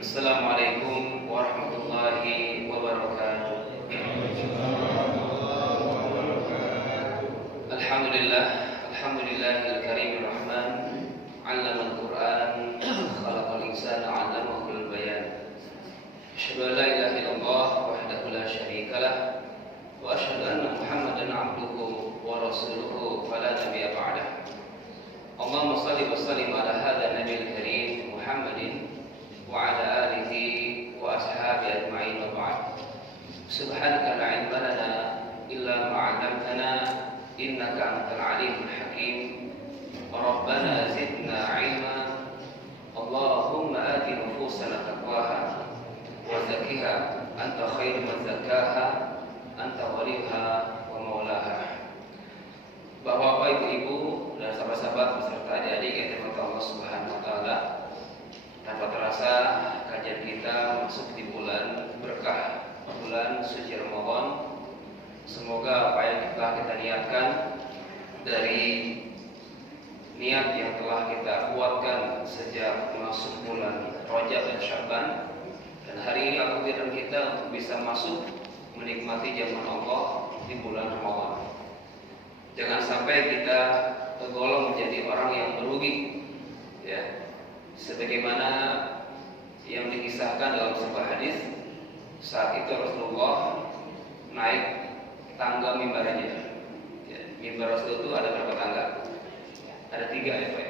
Assalamualaikum warahmatullahi wabarakatuh. Alhamdulillah, alhamdulillahil karimir rahman, 'allamal Qur'an, khalaqal insana 'allamahul bayan. Asyhadu an la ilaha illallah wahdahu la syarikalah wa asyhadu anna Muhammadan 'abduhu wa rasuluhu fala nabiyya ba'dah. Allahumma shalli wa sallim ala hadzal nabiyil karim Muhammadin wa ala alihi wa ashabihi ajma'in wa ba'd. Subhanaka la 'ilma lana illa ma 'allamtana innaka antal 'alimul hakim. Rabbana zidna 'ilma. Allahumma ati nufusana taqwaha wa zakkiha anta khairu man zakkaha anta waliyuha wa maulaha. Bapak-bapak, ibu-ibu, dan sahabat-sahabat beserta adik-adik yang dirahmati Allah Subhanahu wa taala, tanpa terasa kajian kita masuk di bulan berkah, bulan suci Ramadan. Semoga apa yang telah kita niatkan dari niat yang telah kita buatkan sejak masuk bulan Rajab dan Sya'ban, dan hari ini aktivitas kita untuk bisa masuk menikmati jamuan Allah di bulan Ramadan. Jangan sampai kita tergolong menjadi orang yang merugi, ya. Sebagaimana yang dikisahkan dalam sebuah hadis, saat itu Rasulullah naik tangga mimbarnya. Ya, mimbar Rasul itu ada berapa tangga? Ada 3 ya, Pak.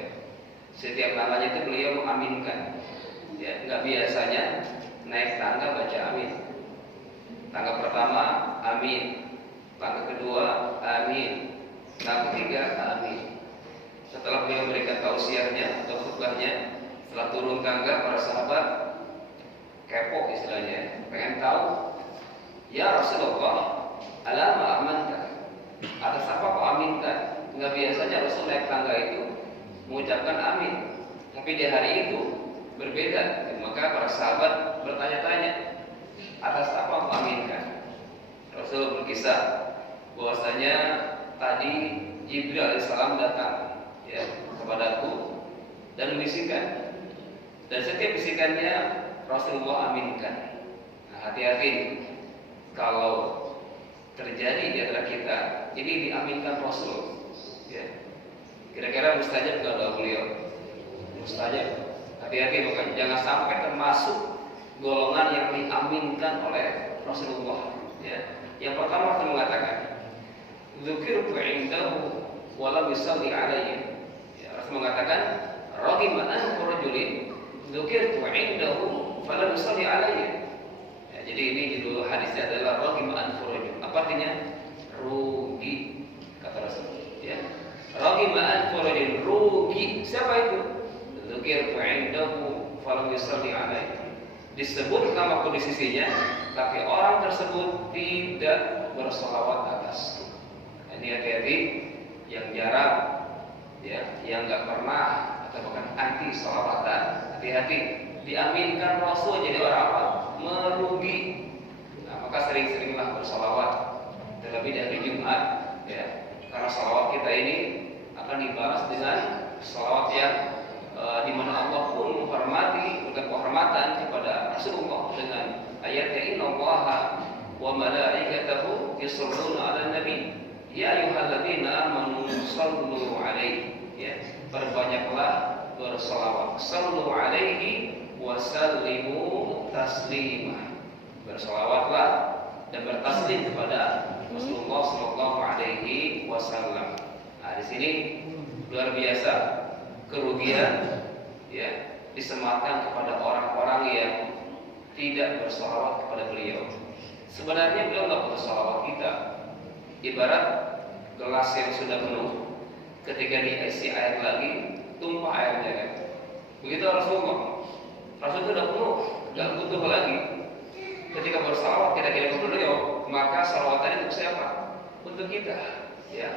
Setiap tangganya itu beliau mengaminkan. Ya, nggak biasanya naik tangga baca amin. Tangga pertama amin, tangga kedua amin, tangga ketiga amin. Setelah beliau memberikan tausiahnya atau khutbahnya, setelah turun tangga, para sahabat kepo istilahnya, pengen tahu, ya Rasulullah, alama amanta, atas apa kau aminkan? Nggak biasanya Rasul naik tangga itu mengucapkan amin, tapi di hari itu berbeda. Maka para sahabat bertanya-tanya, atas apa kau aminkan? Rasul berkisah bahwasanya tadi Jibril alaihissalam datang, ya, kepadaku dan membisikkan, dan setiap bisikannya Rasulullah aminkan. Nah, hati-hati kalau terjadi di antara kita ini diaminkan Rasul, ya. Kira-kira mustajab nggak doa beliau? Mustajab. Hati-hati, bukan, jangan sampai termasuk golongan yang diaminkan oleh Rasulullah, ya. Yang pertama Rasul mengatakan, dzukirtu 'indahu wa lam yusalli 'alayya. Ya, Rasul mengatakan, raghima anfu rajulin dzukirtu 'indahu fa lam yusalli 'alayya. Ya, jadi ini judul hadisnya adalah raghima anfu rajul. Apa artinya? Rugi, kata Rasul, ya. Raghima anfu rajul, rugi. Siapa itu? Dzukirtu 'indahu fa lam yusalli 'alayya. Disebut nama posisinya, tapi orang tersebut tidak bersolawat atasku. Ini hati-hati, yang jarang, ya, yang nggak pernah atau bahkan anti solawatan, hati-hati. Diaminkan Rasul jadi orang apa? Merugi. Nah, maka sering-seringlah bersolawat, terlebih dari Jumat, ya, karena solawat kita ini akan dibalas dengan solawat yang di mana Allah pun menghormati, memberikan penghormatan kepada Rasulullah dengan ayatnya innallaha wa malaikatahu yusholluna 'alan nabi ya ayyuhalladzina amanu shallu 'alaihi, ya, perbanyaklah berselawat, sallu 'alaihi wa sallimu taslima, berselawatlah dan bertaslim kepada Rasulullah sallallahu alaihi wasallam. Nah, di sini luar biasa kerugian, ya, disematkan kepada orang-orang yang tidak bersolawat kepada beliau. Sebenarnya beliau nggak butuh solawat kita. Ibarat gelas yang sudah penuh, ketika diisi air lagi, tumpah airnya, kan? Begitu Rasulullah. Rasul sudah penuh, nggak butuh lagi. Ketika bersolawat, kira-kira butuh beliau, maka sholawatan untuk siapa? Untuk kita, ya.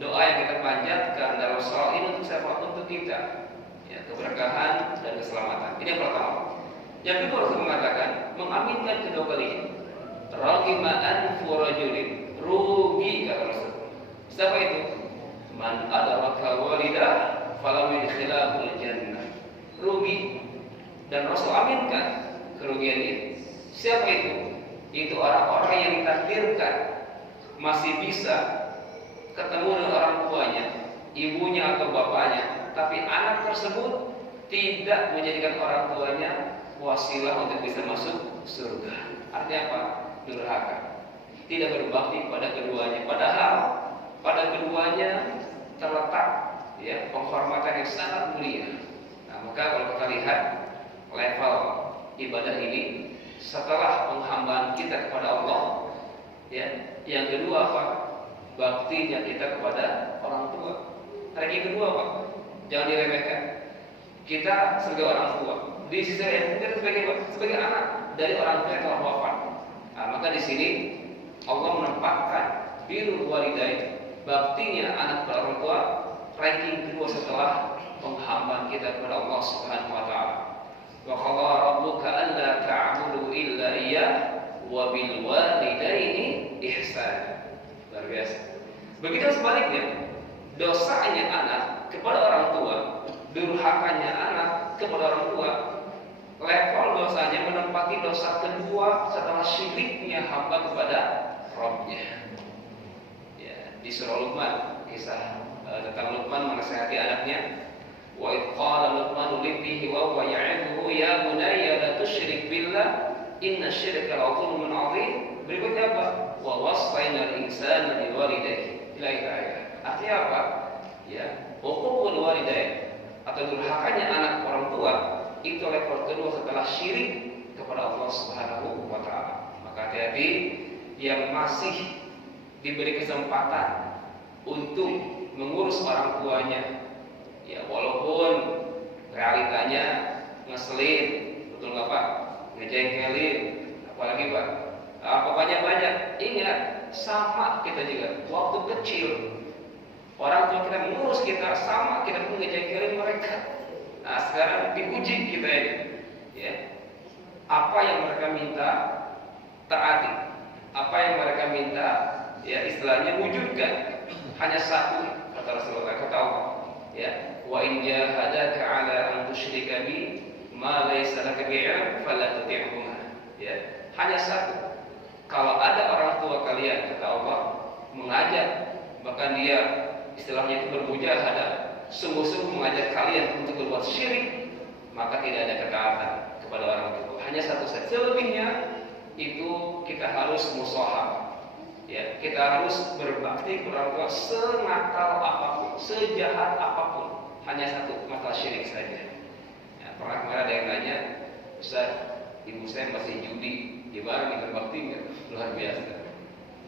Doa yang kita panjatkan dalam sholawat ini untuk siapa? Untuk kita, ya, keberkahan dan keselamatan. Ini yang pertama. Yang kedua, Rasul mengatakan, mengaminkan kedua kalinya. Raghima anfu rajulin, rugi, kata Rasul. Siapa itu? Man adraka walidah falam yudkhilahul jannah. Rugi. Dan Rasul aminkan kerugian ini. Siapa itu? Itu orang-orang yang ditakdirkan masih bisa ketemu dengan orang tuanya, ibunya atau bapaknya, tapi anak tersebut tidak menjadikan orang tuanya wasilah untuk bisa masuk surga. Artinya apa? Durhaka, tidak berbakti pada keduanya, padahal pada keduanya terletak penghormatan yang sangat mulia. Nah, maka kalau kita lihat level ibadah ini setelah penghambaan kita kepada Allah, yang kedua apa? Baktinya kita kepada orang tua. Yang kedua apa? Jangan diremehkan. Kita sebagai orang tua, di sisi lain kita sebagai anak dari orang tua yang telah wafat. Nah, maka di sini Allah menempatkan birrul walidain, baktinya anak kepada orang tua, ranking kedua setelah penghambaan kita kepada Allah Subhanahu wa taala. Wa qadara rabbuka alla ta'budu illa iyyah wa bil walidaini ihsan. Luar biasa. Begitu sebaliknya, dosanya anak kepada orang tua, durhakanya anak kepada orang tua, level dosanya menempati dosa kedua setelah syiriknya hamba kepada Rabbnya. Di surah Luqman, kisah tentang Luqman menasihati anaknya. Wa idh qala Luqman libnihi wa huwa ya'iduhu ya bunayya la tusyrik billah inna syirka la dzulmun 'adzim. Berikutnya apa? Wa wassayna al-insana biwalidayhi. Ila ayat. Artinya apa? Uququl walidain atau durhakanya anak orang tua itu level kedua setelah syirik kepada Allah Subhanahu wa taala. Maka hati-hati yang masih diberi kesempatan untuk mengurus orang tuanya, walaupun realitanya ngeselin, betul nggak Pak? Ngejengkelin, apalagi Pak? Pokoknya banyak. Ingat, sama kita juga. Waktu kecil, orang tua kita mengurus kita, sama kita pun ngejengkelin mereka. Nah, sekarang diuji kita ini. Apa yang mereka minta taati, apa yang mereka minta istilahnya wujudkan. Hanya satu kata Rasulullah, kata Allah, wa in jahadaka ala an tusyrika bi ma laysa laka bi'ilm fala tuti'huma. Hanya satu. Kalau ada orang tua kalian, kata Allah, mengajak, bahkan dia istilahnya itu bermujahadah, sungguh-sungguh mengajak kalian untuk berbuat syirik, maka tidak ada ketaatan kepada orang tua. Hanya satu saja. Selebihnya itu kita harus musahab. Kita harus berbakti kepada orang tua senakal apapun, sejahat apapun. Hanya satu, masalah syirik saja. Pernah kemarin ada yang nanya, Ustaz, ibu saya masih judi, gimana nih berbakti nggak? Luar biasa.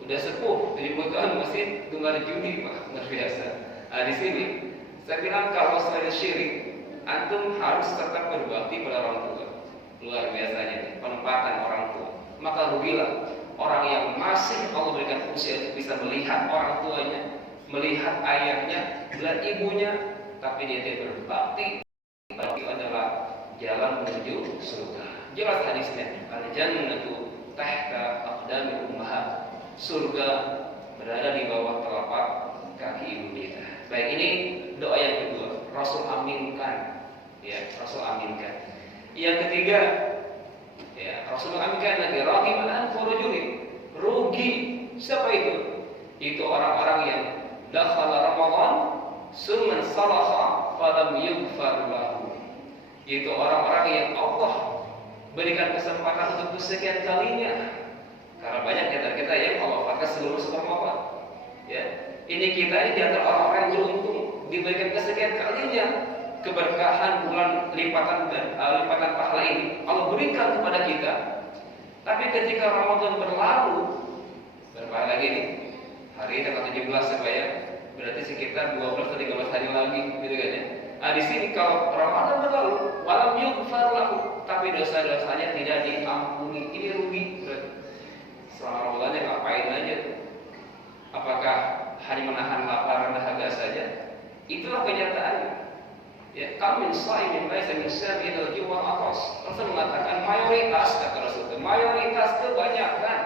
Udah sepuh, 70 tahun masih dengar judi, Pak. Luar biasa. Nah, di sini saya bilang kalau selain syirik, antum harus tetap berbakti pada orang tua. Luar biasanya penempatan orang tua. Maka rugilah orang yang masih Allah berikan usia untuk bisa melihat orang tuanya, melihat ayahnya, melihat ibunya, tapi dia tidak berbakti. Itu adalah jalan menuju surga. Jelas hadisnya, al-jannatu tahta aqdamil ummahat. Surga berada di bawah telapak kaki ibu kita. Baik, ini doa yang kedua. Rasul aminkan. Rasul aminkan. Yang ketiga, Rasul mengaminkan lagi rahiman furujulin. Rugi. Siapa itu? Itu orang-orang yang dakhala Ramadan summan salaha falam yughfar lahu. Itu orang-orang yang Allah berikan kesempatan untuk kesekian kalinya. Karena banyak dari kita yang Allah wafatkan seluruh Ramadan. Ini kita ini di antara orang-orang yang beruntung diberikan kesekian kalinya keberkahan bulan lipatan pahala ini Allah berikan kepada kita. Tapi ketika Ramadan berlalu, berapa hari lagi nih? Hari ini tanggal 17 ya, berarti sekitar 12 atau 13 hari lagi, gitu kan ya. Nah, di sini kalau Ramadan berlalu, walam yughfar lahu, tapi dosa-dosanya tidak diampuni. Ini rugi. Selama Ramadan ngapain aja tuh? Apakah hanya menahan lapar dan dahaga saja? Itulah kenyataannya. Kamin shaimin laisa min syarri al-ju' wal atas. Rasul mengatakan mayoritas, kata Rasul, mayoritas kebanyakan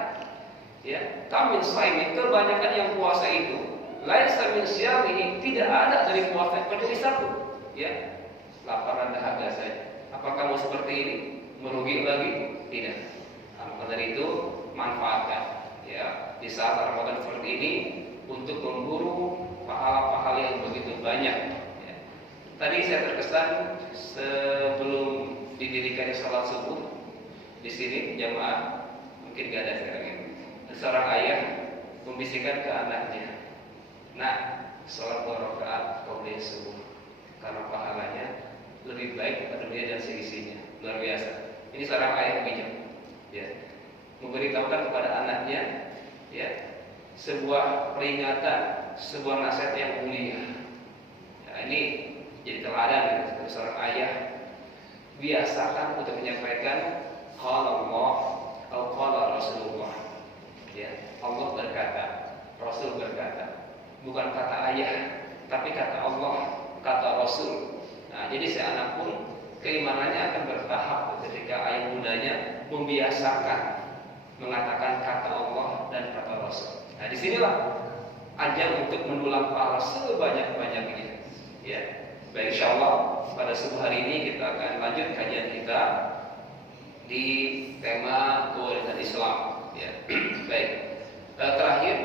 kamin shaimin, kebanyakan yang puasa itu laisa min syarri, tidak ada dari puasa kecuali satu, lapar dan dahaga saja. Apakah mau seperti ini? merugi lagi? Tidak. Maka dari itu manfaatkan ya di saat Ramadan seperti ini untuk memburu pahala-pahala yang begitu banyak ya. Tadi saya terkesan sebelum didirikannya salat subuh di sini jamaah, mungkin gak ada sekarang ini, seorang ayah membisikkan ke anaknya, "Nak, salat 2 rakaat qobliyah subuh karena pahalanya lebih baik pada dunia dan seisinya." Luar biasa. Ini seorang ayah bijak ya, memberitahukan kepada anaknya ya sebuah peringatan, sebuah nasihat yang mulia ya. Ini jadi teladan ya, seorang ayah biasakan untuk menyampaikan qala Allah atau qala Rasulullah ya. Allah berkata, Rasul berkata, bukan kata ayah tapi kata Allah, kata Rasul. Nah, jadi si anak pun keimanannya akan bertahap ketika ayah bundanya membiasakan mengatakan kata Allah dan kata Rasul. Nah, disinilah ajang untuk mendulang pahala sebanyak-banyaknya. Ya, baik, insyaallah pada subuh hari ini kita akan lanjut kajian kita di tema kewarisan Islam. Ya, baik. Terakhir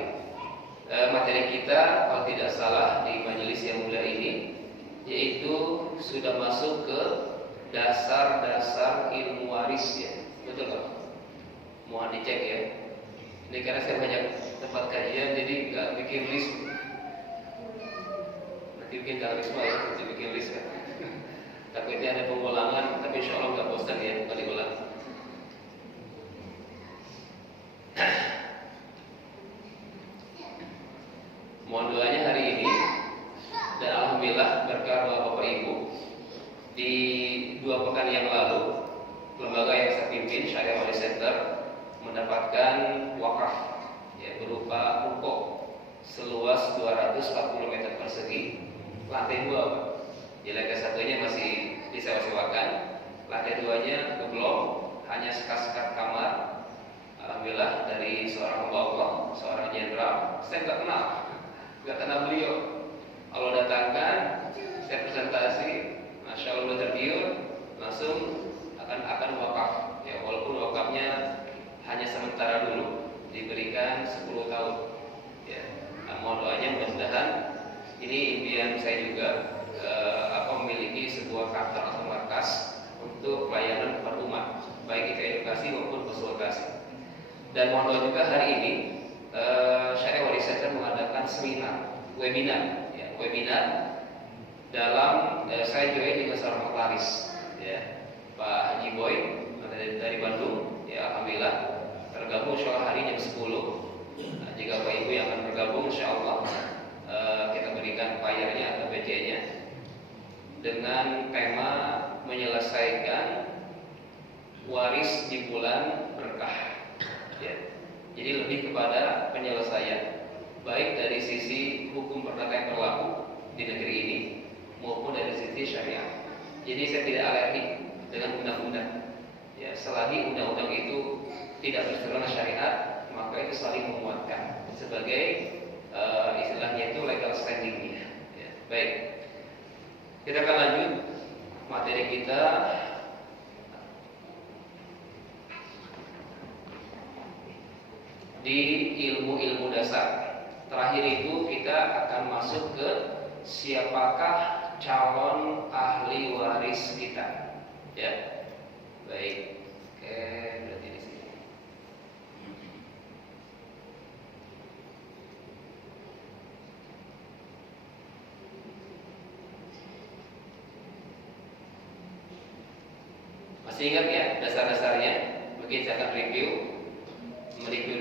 materi kita kalau tidak salah di majelis yang mulia ini yaitu sudah masuk ke dasar-dasar ilmu waris ya. Betul Pak? Mohon dicek ya. Ini karena saya banyak tempat kajian jadi nggak bikin list. Nanti bikin list ya, nanti bikin list kan. Takutnya ada pengulangan, tapi insya Allah nggak bosan ya kalau diulang. Mohon doanya hari ini dan alhamdulillah berkah Bapak Ibu di 2 pekan yang lalu lembaga yang saya pimpin Syariah Wali Center mendapatkan wakaf ya, berupa ruko seluas 240 meter persegi, lantai 2 Pak. Di lantai 1-nya masih disewa-sewakan, lantai 2-nya belum, hanya sekat-sekat kamar. Alhamdulillah dari seorang hamba Allah, seorang jenderal, saya nggak kenal beliau. Allah datangkan, saya presentasi, masya Allah udah tergiur, langsung akan wakaf. Ya, walaupun wakafnya hanya sementara dulu, diberikan 10 tahun. Ya, mohon doanya mudah-mudahan ini impian saya juga memiliki sebuah kantor atau markas untuk pelayanan kepada umat, baik itu edukasi maupun konsultasi. Dan mohon doa juga hari ini Syariah Wali Center mengadakan webinar dalam saya join dengan seorang notaris ya, Pak Haji Boy dari Bandung ya. Alhamdulillah tergabung insyaallah hari jam 10. Nah, jika Bapak Ibu yang akan bergabung insyaallah kita berikan payarnya atau BC-nya dengan tema menyelesaikan waris di bulan berkah ya. Jadi lebih kepada penyelesaian baik dari sisi hukum perdata yang berlaku di negeri ini maupun dari sisi syariah. Jadi saya tidak alergi dengan undang-undang ya, selagi undang-undang itu tidak berseberangan syariat maka itu saling menguatkan sebagai istilahnya itu legal standingnya ya. Baik, kita akan lanjut materi kita di ilmu-ilmu dasar. Terakhir itu kita akan masuk ke siapakah calon ahli waris kita. Ya, baik. Oke, berarti di sini. Masih ingat ya dasar-dasarnya? Mungkin saya akan mereview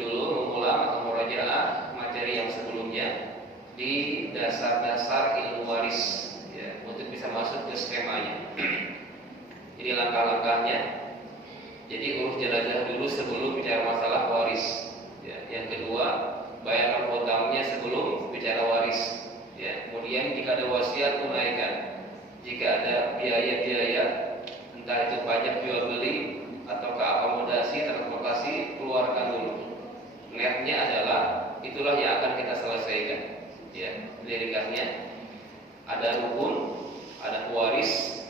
dulu, mengulang atau murajaah materi yang sebelumnya di dasar-dasar ilmu waris ya, untuk bisa masuk ke skemanya. Jadi langkah-langkahnya, jadi urus jelajah dulu sebelum bicara masalah waris ya. Yang kedua, bayarkan hutangnya sebelum bicara waris ya. Kemudian jika ada wasiat tunaikan, jika ada biaya-biaya entah itu pajak jual beli atau akomodasi transportasi, keluarkan dulu. Niatnya adalah itulah yang akan kita selesaikan ya. Lirikasnya ada rukun, ada pewaris,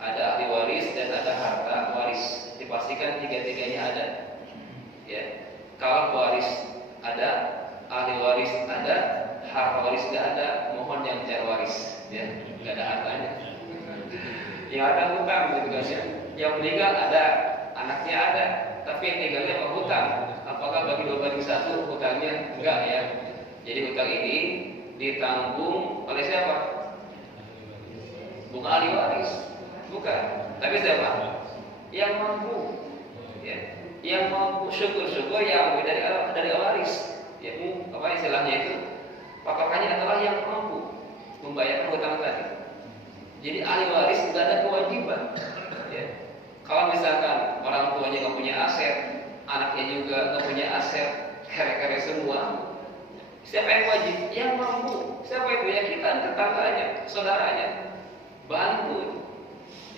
ada ahli waris dan ada harta waris. pastikan tiga-tiganya ada. Ya, kalau waris ada, ahli waris ada, harta waris tidak ada, mohon jangan bicara waris. Ya, nggak ada hartanya. Yang ada hutang gitu kan ya. Yang meninggal ada, anaknya ada, tapi yang tinggalnya apa hutang? Apakah bagi 2/1 hutangnya? Enggak ya. Jadi hutang ini ditanggung oleh siapa? Bukan ahli waris, bukan. Tapi siapa? Yang mampu. Ya. Yang mampu, syukur-syukur yang dari waris. Ya, apa istilahnya itu? Patokannya adalah yang mampu membayar hutang tadi. Jadi ahli waris tidak ada kewajiban. Ya. Kalau misalkan orang tuanya nggak punya aset, anaknya juga nggak punya aset, kere-kere semua, siapa yang wajib? Yang mampu. Siapa itu? Ya kita, tetangganya, saudaranya, bantu.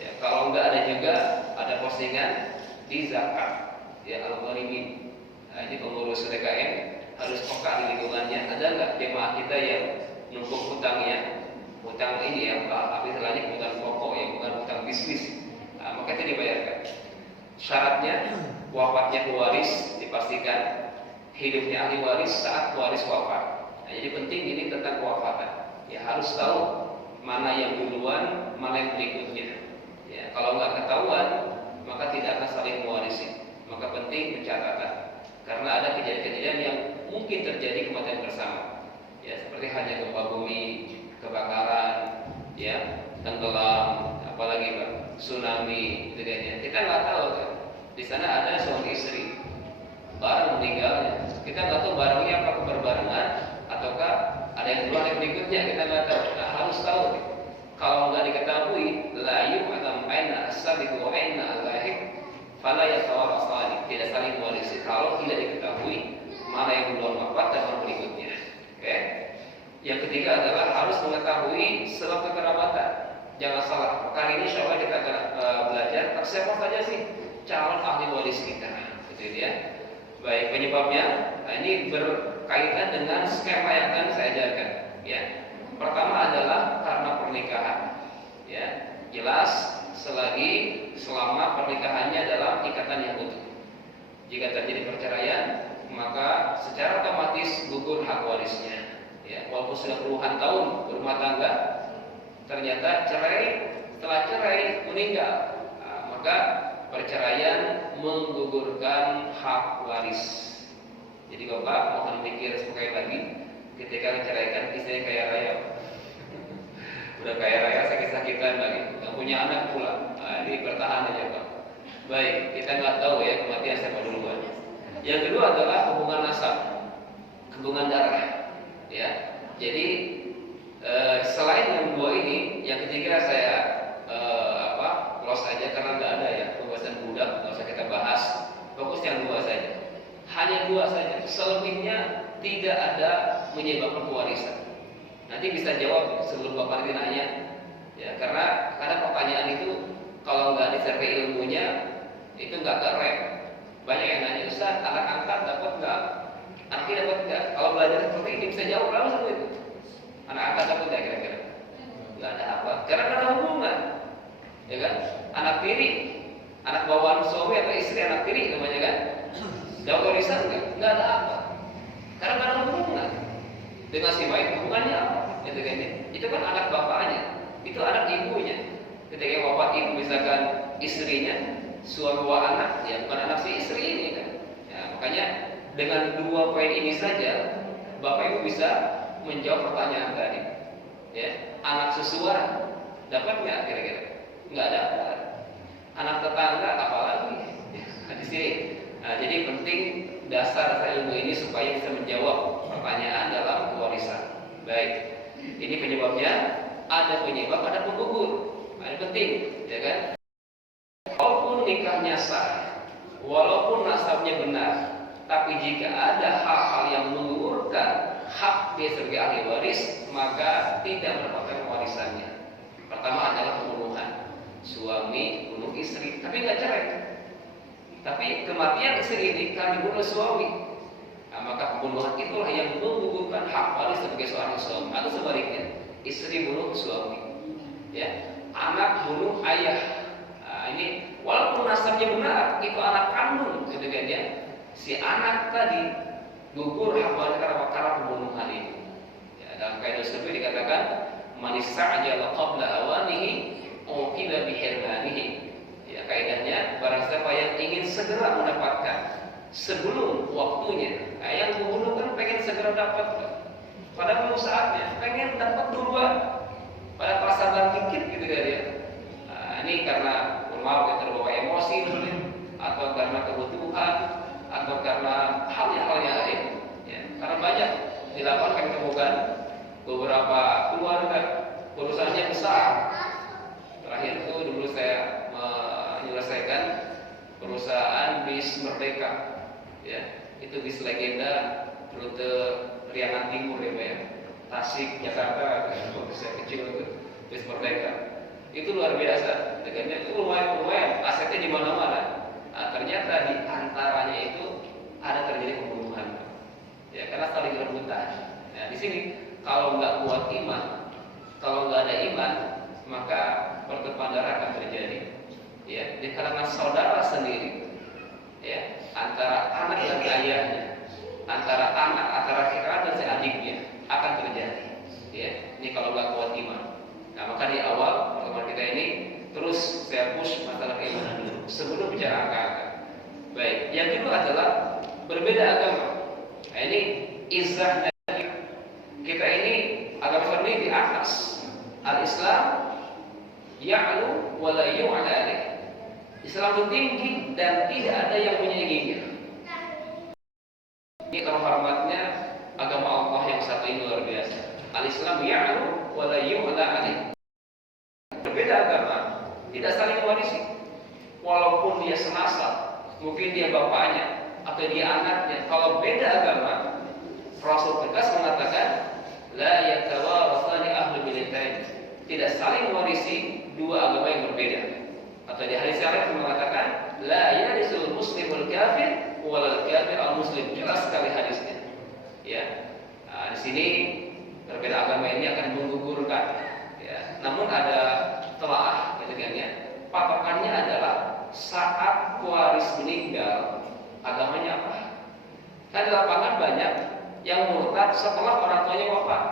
Ya, kalau nggak ada juga ada postingan di zakat. Ya, al-gharimin. Nah, ini pengurus DKM harus peka di lingkungannya. Ada nggak jemaah kita yang numpuk hutangnya? Hutang ini ya, tapi istilahnya hutang pokok ya, bukan hutang bisnis. Nah, maka itu dibayarkan. Syaratnya wafatnya pewaris dipastikan, hidupnya ahli waris saat waris wafat. Nah, jadi penting ini tentang kewafatan. Ya harus tahu mana yang duluan, mana yang berikutnya. Ya, kalau nggak ketahuan, maka tidak akan saling mewarisi. Maka penting pencatatan, karena ada kejadian-kejadian yang mungkin terjadi kematian bersama. Ya, seperti hanya gempa bumi, kebakaran, ya, tenggelam, apalagi Pak, tsunami, gitu kan ya. Kita nggak tahu kan. Di sana ada suami istri, barang meninggalnya. Kita nggak tahu barangnya apakah berbarengan ataukah ada yang duluan yang berikutnya, kita nggak tahu. Nah, harus tahu. Kalau nggak diketahui, la yu'lam aina as-sabiqu wa aina al-lahiq, fala yatawarasani, tidak saling mewarisi. Kalau tidak diketahui mana yang duluan wafat dan mana berikutnya. Oke. Yang ketiga adalah harus mengetahui sebab kekerabatan. Jangan salah. Kali ini insya Allah kita akan belajar siapa saja sih calon ahli waris kita. Gitu ya. Baik, penyebabnya. Nah, ini berkaitan dengan skema yang akan saya ajarkan. Ya. Pertama adalah karena pernikahan. Ya, jelas selama pernikahannya dalam ikatan yang utuh. Jika terjadi perceraian, maka secara otomatis gugur hak warisnya. Ya, walaupun sudah puluhan tahun berumah tangga, ternyata setelah cerai meninggal, maka perceraian menggugurkan hak waris. Jadi bapak mohon pikir sekali lagi, ketika menceraikan istrinya kaya raya, udah kaya raya sakit-sakitan lagi, nggak punya anak pula. Nah, ini bertahan aja pak. Baik, kita nggak tahu ya kematian siapa duluan. Yang kedua adalah hubungan nasab, hubungan darah. Ya, jadi selain yang dua ini, yang ketiga saya close aja karena nggak ada ya pembahasan budak, nggak usah kita bahas. Fokus yang dua saja, hanya dua saja. Selebihnya tidak ada menyebabkan pewarisan. Nanti bisa jawab sebelum bapak nanya. Ya, karena pertanyaan itu kalau nggak disertai ilmunya itu nggak keren. Banyak yang nanya, Ustaz, anak angkat dapat nggak? Anaknya dapat nggak? Kalau belajar seperti ini bisa jawab langsung itu. Anak angkat dapat nggak kira-kira? Nggak ada apa? Karena nggak ada hubungan, ya kan? Anak tiri, anak bawaan suami atau istri anak tiri namanya kan? Dapat warisan nggak? Nggak ada apa? Karena nggak ada hubungan dengan si baik. Hubungannya apa? Gitu kan? Itu kan anak bapaknya, itu anak ibunya. Ketika wafat ibu misalkan istrinya, suami bawa anak, ya bukan anak si istri ini kan? Ya, makanya dengan dua poin ini saja, bapak ibu bisa menjawab pertanyaan tadi. Ya, anak sesuara dapat nggak kira-kira? Nggak dapat. Anak tetangga apalagi? Nah, di sini. Nah, jadi penting dasar ilmu ini supaya bisa menjawab pertanyaan dalam pewarisan. Baik, ini penyebabnya. Ada penyebab, ada penggugur. Nah, ini penting, ya kan? Walaupun nikahnya sah, walaupun nasabnya benar, tapi jika ada hal-hal yang menggugurkan hak dia sebagai ahli waris, maka tidak mendapatkan warisannya. Pertama adalah pembunuhan, suami bunuh istri, tapi nggak cerai. Tapi kematian istri ini karena dibunuh suami, nah, maka pembunuhan itulah yang menggugurkan hak waris sebagai seorang suami. Atau sebaliknya, istri bunuh suami, ya, anak bunuh ayah. Nah, ini walaupun nasabnya benar, itu anak gitu kan ya, si anak tadi gugur hak waris karena pembunuhan itu. Ya, dalam kaidah usul dikatakan man ista'jala qabla awanihi uqiba bihirmanihi. Ya, kaidahnya barang siapa yang ingin segera mendapatkan sebelum waktunya. Nah, yang membunuh kan pengen segera dapat, pada belum saatnya, pengen dapat duluan. Pada sabar dikit gitu kan ya. Nah, ini karena maaf terbawa emosi mungkin, atau karena kebutuhan, atau karena hal yang lain. Ya, karena banyak dilaporkan kami temukan beberapa keluarga perusahaannya besar. Terakhir itu dulu saya menyelesaikan perusahaan bis Merdeka. Ya, itu bis legenda rute Priangan Timur ya Pak ya, Tasik, Jakarta, waktu saya kecil itu bis Merdeka. Itu luar biasa, dengannya itu lumayan asetnya di mana-mana. Nah, ternyata di antaranya itu ada terjadi pembunuhan, ya karena saling rebutan. Nah di sini kalau nggak kuat iman, kalau nggak ada iman, maka pertumpahan darah akan terjadi. Ya, di kalangan saudara sendiri, ya antara anak dan ayahnya, antara kakak dan si adiknya akan terjadi. Ya, ini kalau nggak kuat iman. Nah maka di awal pertemuan kita ini terus saya push masalah keimanan dulu sebelum bicara angka-angka. Baik, yang kedua adalah berbeda agama. Nah ini izah dari kita ini agama ini di atas. Al-Islam ya'lu wa la yu'la alaih. Islam itu tinggi dan tidak ada yang menyainginya. Ini terhormatnya agama Allah yang satu ini luar biasa. Al-Islam ya'lu wa la yu'la alaih. Berbeda agama, tidak saling mewarisi. Walaupun dia senasab, mungkin dia bapaknya atau dia anaknya, kalau beda agama, Rasul tegas mengatakan la yatawarasani ahlu millatain. Tidak saling mewarisi dua agama yang berbeda. Atau di hadis yang lain mengatakan la yarisul muslimul kafir wal kafir al muslim. Jelas sekali hadisnya. Ya. Nah, di sini berbeda agama ini akan menggugurkan. Ya. Namun ada telaah gitu kan ya. Patokannya adalah saat waris meninggal agamanya apa? Kan di lapangan banyak yang murtad setelah orang tuanya wafat.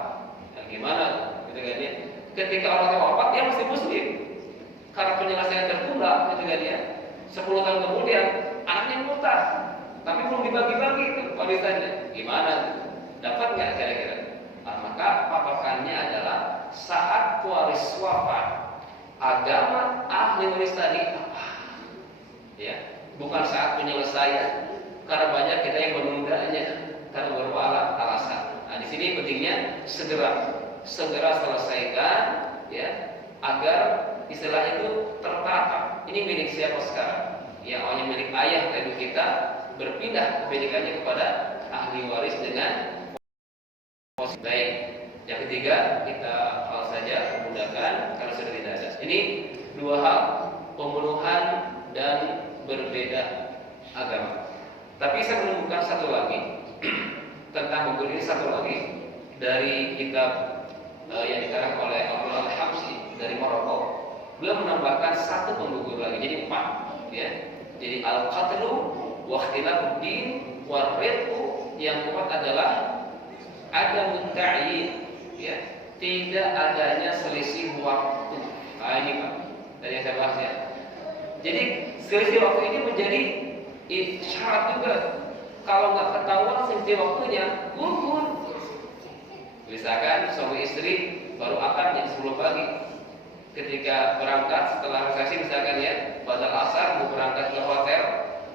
Nah, gimana gitu kan ya? Ketika orang tua wafat dia masih muslim. Karena penyelesaian tertunda gitu kan ya. 10 tahun kemudian anaknya murtad. Tapi belum dibagi-bagi itu warisannya. Gimana? Dapat nggak kira-kira? Nah, maka patokannya adalah saat waris wafat. Agama ahli waris tadi apa? Ya, bukan saat penyelesaian. Karena banyak kita yang menundanya karena beberapa alasan. Nah, di sini pentingnya segera selesaikan, ya, agar istilahnya itu tertata. Ini milik siapa sekarang? Yang awalnya milik ayah atau ibu kita berpindah kepemilikannya kepada ahli waris dengan posisi baik. Yang ketiga kita hal saja mudahkan kalau sudah tidak ada. Ini dua hal, pembunuhan dan berbeda agama. Tapi saya menemukan satu lagi tentang buku ini, satu lagi dari kitab yang dikarang oleh Abdullah Al-Habsyi dari Maroko. Beliau menambahkan satu penggugur lagi, jadi 4 ya. Jadi al-qatlu wa ikhtilafud din wa ridqu, yang keempat adalah ada ta'yin, ya, tidak adanya selisih waktu. Nah ini Pak, dari yang saya bahas ya. Jadi selisih waktu ini menjadi syarat juga. Kalau nggak ketahuan selisih waktunya, gugur. Misalkan suami istri baru akad jam 10 pagi. Ketika berangkat setelah resepsi misalkan ya, pada asar mau berangkat ke hotel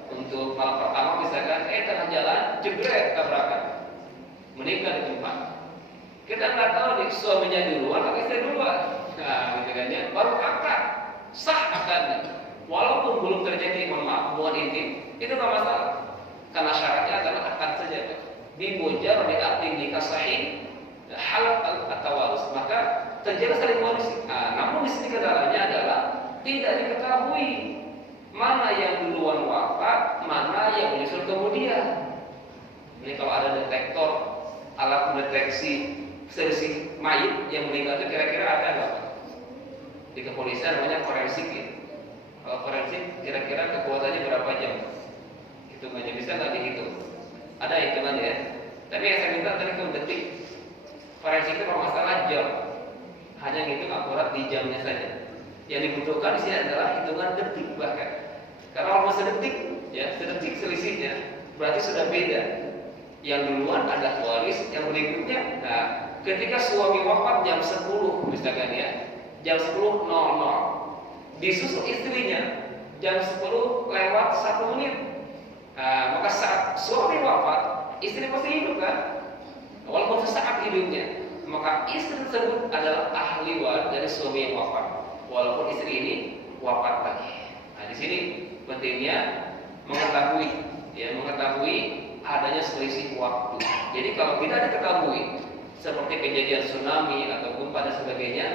untuk malam pertama misalkan, tengah jalan jebret tabrakan, meninggal di tempat. Kita nggak tahu nih suaminya duluan atau istri duluan. Nah, gitu kan ya, baru akad, sah akadnya. Walaupun belum terjadi hubungan intim, itu nggak masalah. Karena syaratnya adalah akad saja. Dimujar diakdi nikah sahih halal at-tawarus, maka terjadi saling waris. Nah, namun di sini kendalanya adalah tidak diketahui mana yang duluan wafat, mana yang menyusul kemudian. Ini kalau ada detektor, alat mendeteksi selisih mayit yang meninggal itu kira-kira ada nggak? Di kepolisian namanya forensik ya. Kalau forensik kira-kira kekuatannya berapa jam? Hitungan bisa nggak dihitung. Ada hitungan ya. Tapi yang saya minta tadi itu detik. Forensik itu kalau masalah jam, hanya ngitung akurat di jamnya saja. Yang dibutuhkan di sini adalah hitungan detik bahkan. Karena kalau sedetik, ya sedetik selisihnya berarti sudah beda. Yang duluan ada waris, yang berikutnya. Nah, ketika suami wafat jam 10 misalkan ya, jam 10.00 disusul istrinya jam 10 lewat 1 menit. Nah, maka saat suami wafat, istri pasti hidup kan? Walaupun sesaat hidupnya, maka istri tersebut adalah ahli waris dari suami yang wafat, walaupun istri ini wafat lagi. Nah, di sini pentingnya mengetahui adanya selisih waktu. Jadi kalau tidak diketahui seperti kejadian tsunami atau gempa dan sebagainya,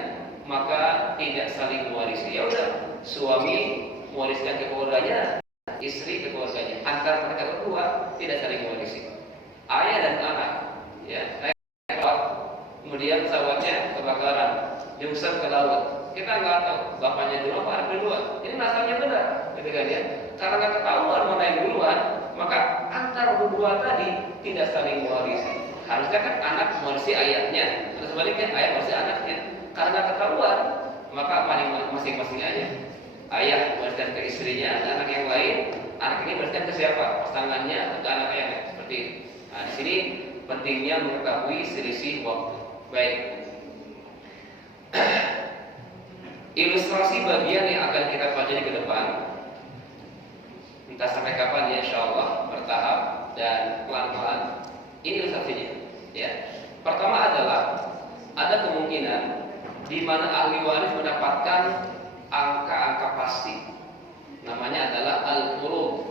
maka tidak saling mewarisi. Ya udah, suami mewariskan ke keluarganya, istri ke keluarganya. Antara mereka berdua tidak saling mewarisi. Ayah dan anak, ya, kemudian pesawatnya kebakaran, nyungsep ke laut. Kita nggak tahu bapaknya dulu apa anak duluan. Ini nasabnya benar, gitu kan ya? Karena nggak ketahuan mana yang duluan, maka antar berdua tadi tidak saling mewarisi. Harusnya kan anak mewarisi ayahnya, atau sebaliknya ayah mewarisi anaknya. Karena nggak ketahuan, maka masing-masing aja. Ayah mewariskan ke istrinya, anak yang lain, anak ini mewariskan ke siapa? Pasangannya atau anak yang lain, seperti itu. Nah, di sini pentingnya mengetahui selisih waktu. Baik. Ilustrasi bagian yang akan kita pelajari ke depan, entah sampai kapan ya, insyaallah bertahap dan pelan-pelan. Ini ilustrasinya, ya. Pertama adalah ada kemungkinan di mana ahli waris mendapatkan angka-angka pasti. Namanya adalah al-furud.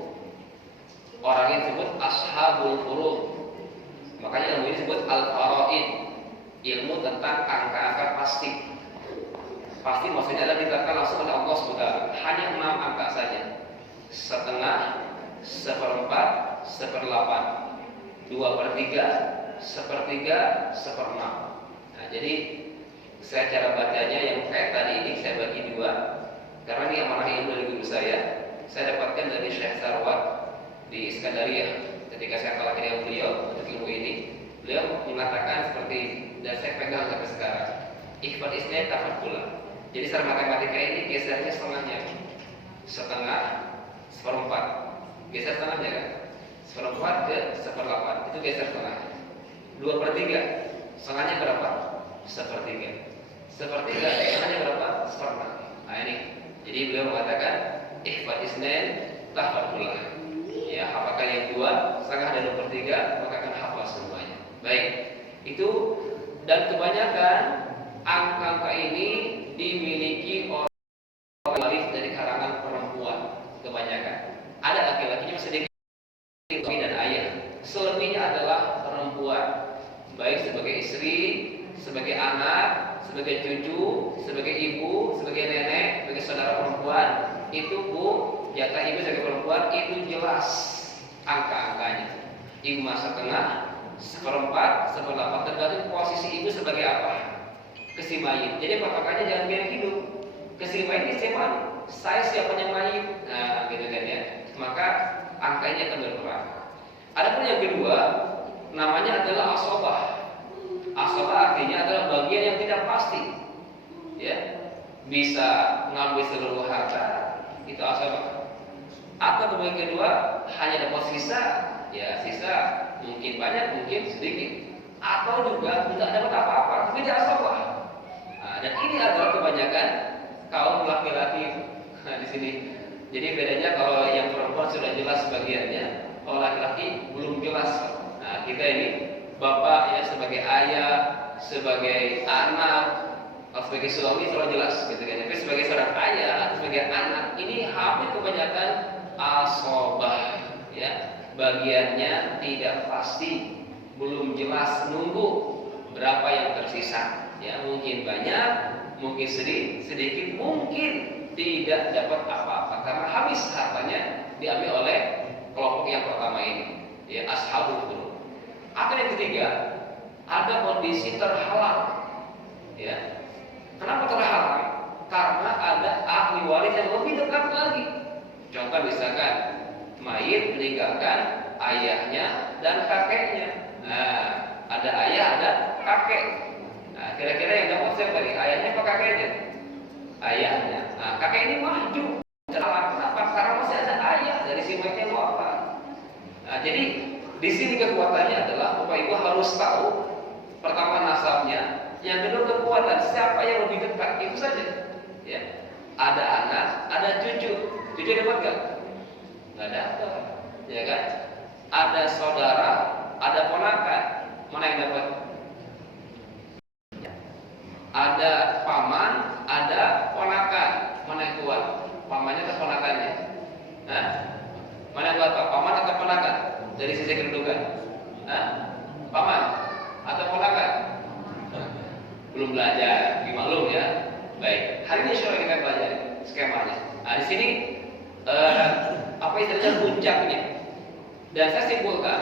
Orang yang disebut ashabul furud. Makanya ilmu ini disebut al-faraid, ilmu tentang angka-angka pasti. Pasti maksudnya adalah ditetapkan langsung oleh Allah Subhanahu. Hanya 6 angka saja. Setengah, 1/4, 1/8, 2/3, 1/3, 1/6. Nah, jadi saya cara bacanya yang kayak tadi ini saya bagi 2. Karena ini amanah ilmu dari guru saya dapatkan dari Syekh Sarwat di Iskandaria. Ketika saya pelajari beliau untuk ilmu ini, beliau mengatakan seperti, dan saya pegang sampai sekarang, ikhwan isnai tafad pula. Jadi secara matematika ini gesernya setengahnya, setengah, 1/4, geser setengahnya kan, 1/4 ke 1/8, itu geser setengahnya. 2/3, setengahnya berapa? 1/3. 1/3, setengahnya berapa? 1/4. Nah ini, jadi beliau mengatakan ikhwan isnai tafad pula. Ya, hafalkan yang 2, setengah dan 2/3, maka akan hafal semuanya. Baik, itu dan kebanyakan angka-angka ini dimiliki oleh waris dari kalangan perempuan. Kebanyakan. Ada laki-lakinya sedikit dan ayah. Selebihnya adalah perempuan, baik sebagai istri, sebagai anak, sebagai cucu, sebagai ibu, sebagai nenek, sebagai saudara perempuan. Itu bu, jatah ibu sebagai perempuan itu jelas angka-angkanya. Ibu setengah, 1/4, 1/8, tergantung posisi ibu sebagai apa? Kesi mayit. Jadi patokannya jangan biar hidup. Kesi mayit ini siapa? Saya siapanya mayit. Nah, gitu kan ya. Maka angkanya akan berkurang. Adapun yang kedua, namanya adalah asobah. Asobah artinya adalah bagian yang tidak pasti. Ya, bisa ngambil seluruh harta, itu asobah. Atau yang kedua, hanya dapat sisa, ya sisa mungkin banyak, mungkin sedikit. Atau juga tidak dapat apa-apa, tapi tidak asobah. Nah, dan ini adalah kebanyakan kaum laki-laki di sini. Jadi bedanya kalau yang perempuan sudah jelas bagiannya, kalau laki-laki belum jelas. Nah, kita ini bapak ya sebagai ayah, sebagai anak, atau sebagai suami selalu jelas gitu kan. Tapi sebagai seorang ayah atau sebagai anak ini hampir kebanyakan asobah ya. Bagiannya tidak pasti, belum jelas, nunggu berapa yang tersisa. Ya, mungkin banyak, mungkin sedikit, mungkin tidak dapat apa-apa karena habis hartanya diambil oleh kelompok yang pertama ini, ya ashabul furud. Atau yang ketiga, ada kondisi terhalang. Ya. Kenapa terhalang? Karena ada ahli waris yang lebih dekat lagi. Contoh misalkan mayit meninggalkan ayahnya dan kakeknya. Nah, ada ayah, ada kakek. Nah, kira-kira yang dapat siapa nih? Ayahnya apa kakeknya? Ayahnya. Nah, kakek ini maju. Kenapa? Karena masih ada ayah dari si mayat yang wafat. Nah, jadi di sini kekuatannya adalah Bapak Ibu harus tahu pertama nasabnya, yang kedua kekuatan siapa yang lebih dekat, itu saja. Ya, ada anak, ada cucu. Cucu dapat nggak? Nggak dapat, ya kan? Ada saudara, ada ponakan, mana yang dapat? Ada paman, ada ponakan, mana yang kuat? Pamannya atau ponakannya? Nah, mana yang kuat, Pak? Paman atau ponakan? Dari sisi kedudukan? Nah, paman atau ponakan? Belum belajar, dimaklum ya. Baik, hari ini insya Allah kita belajar skemanya. Nah, di sini apa istilahnya puncaknya. Dan saya simpulkan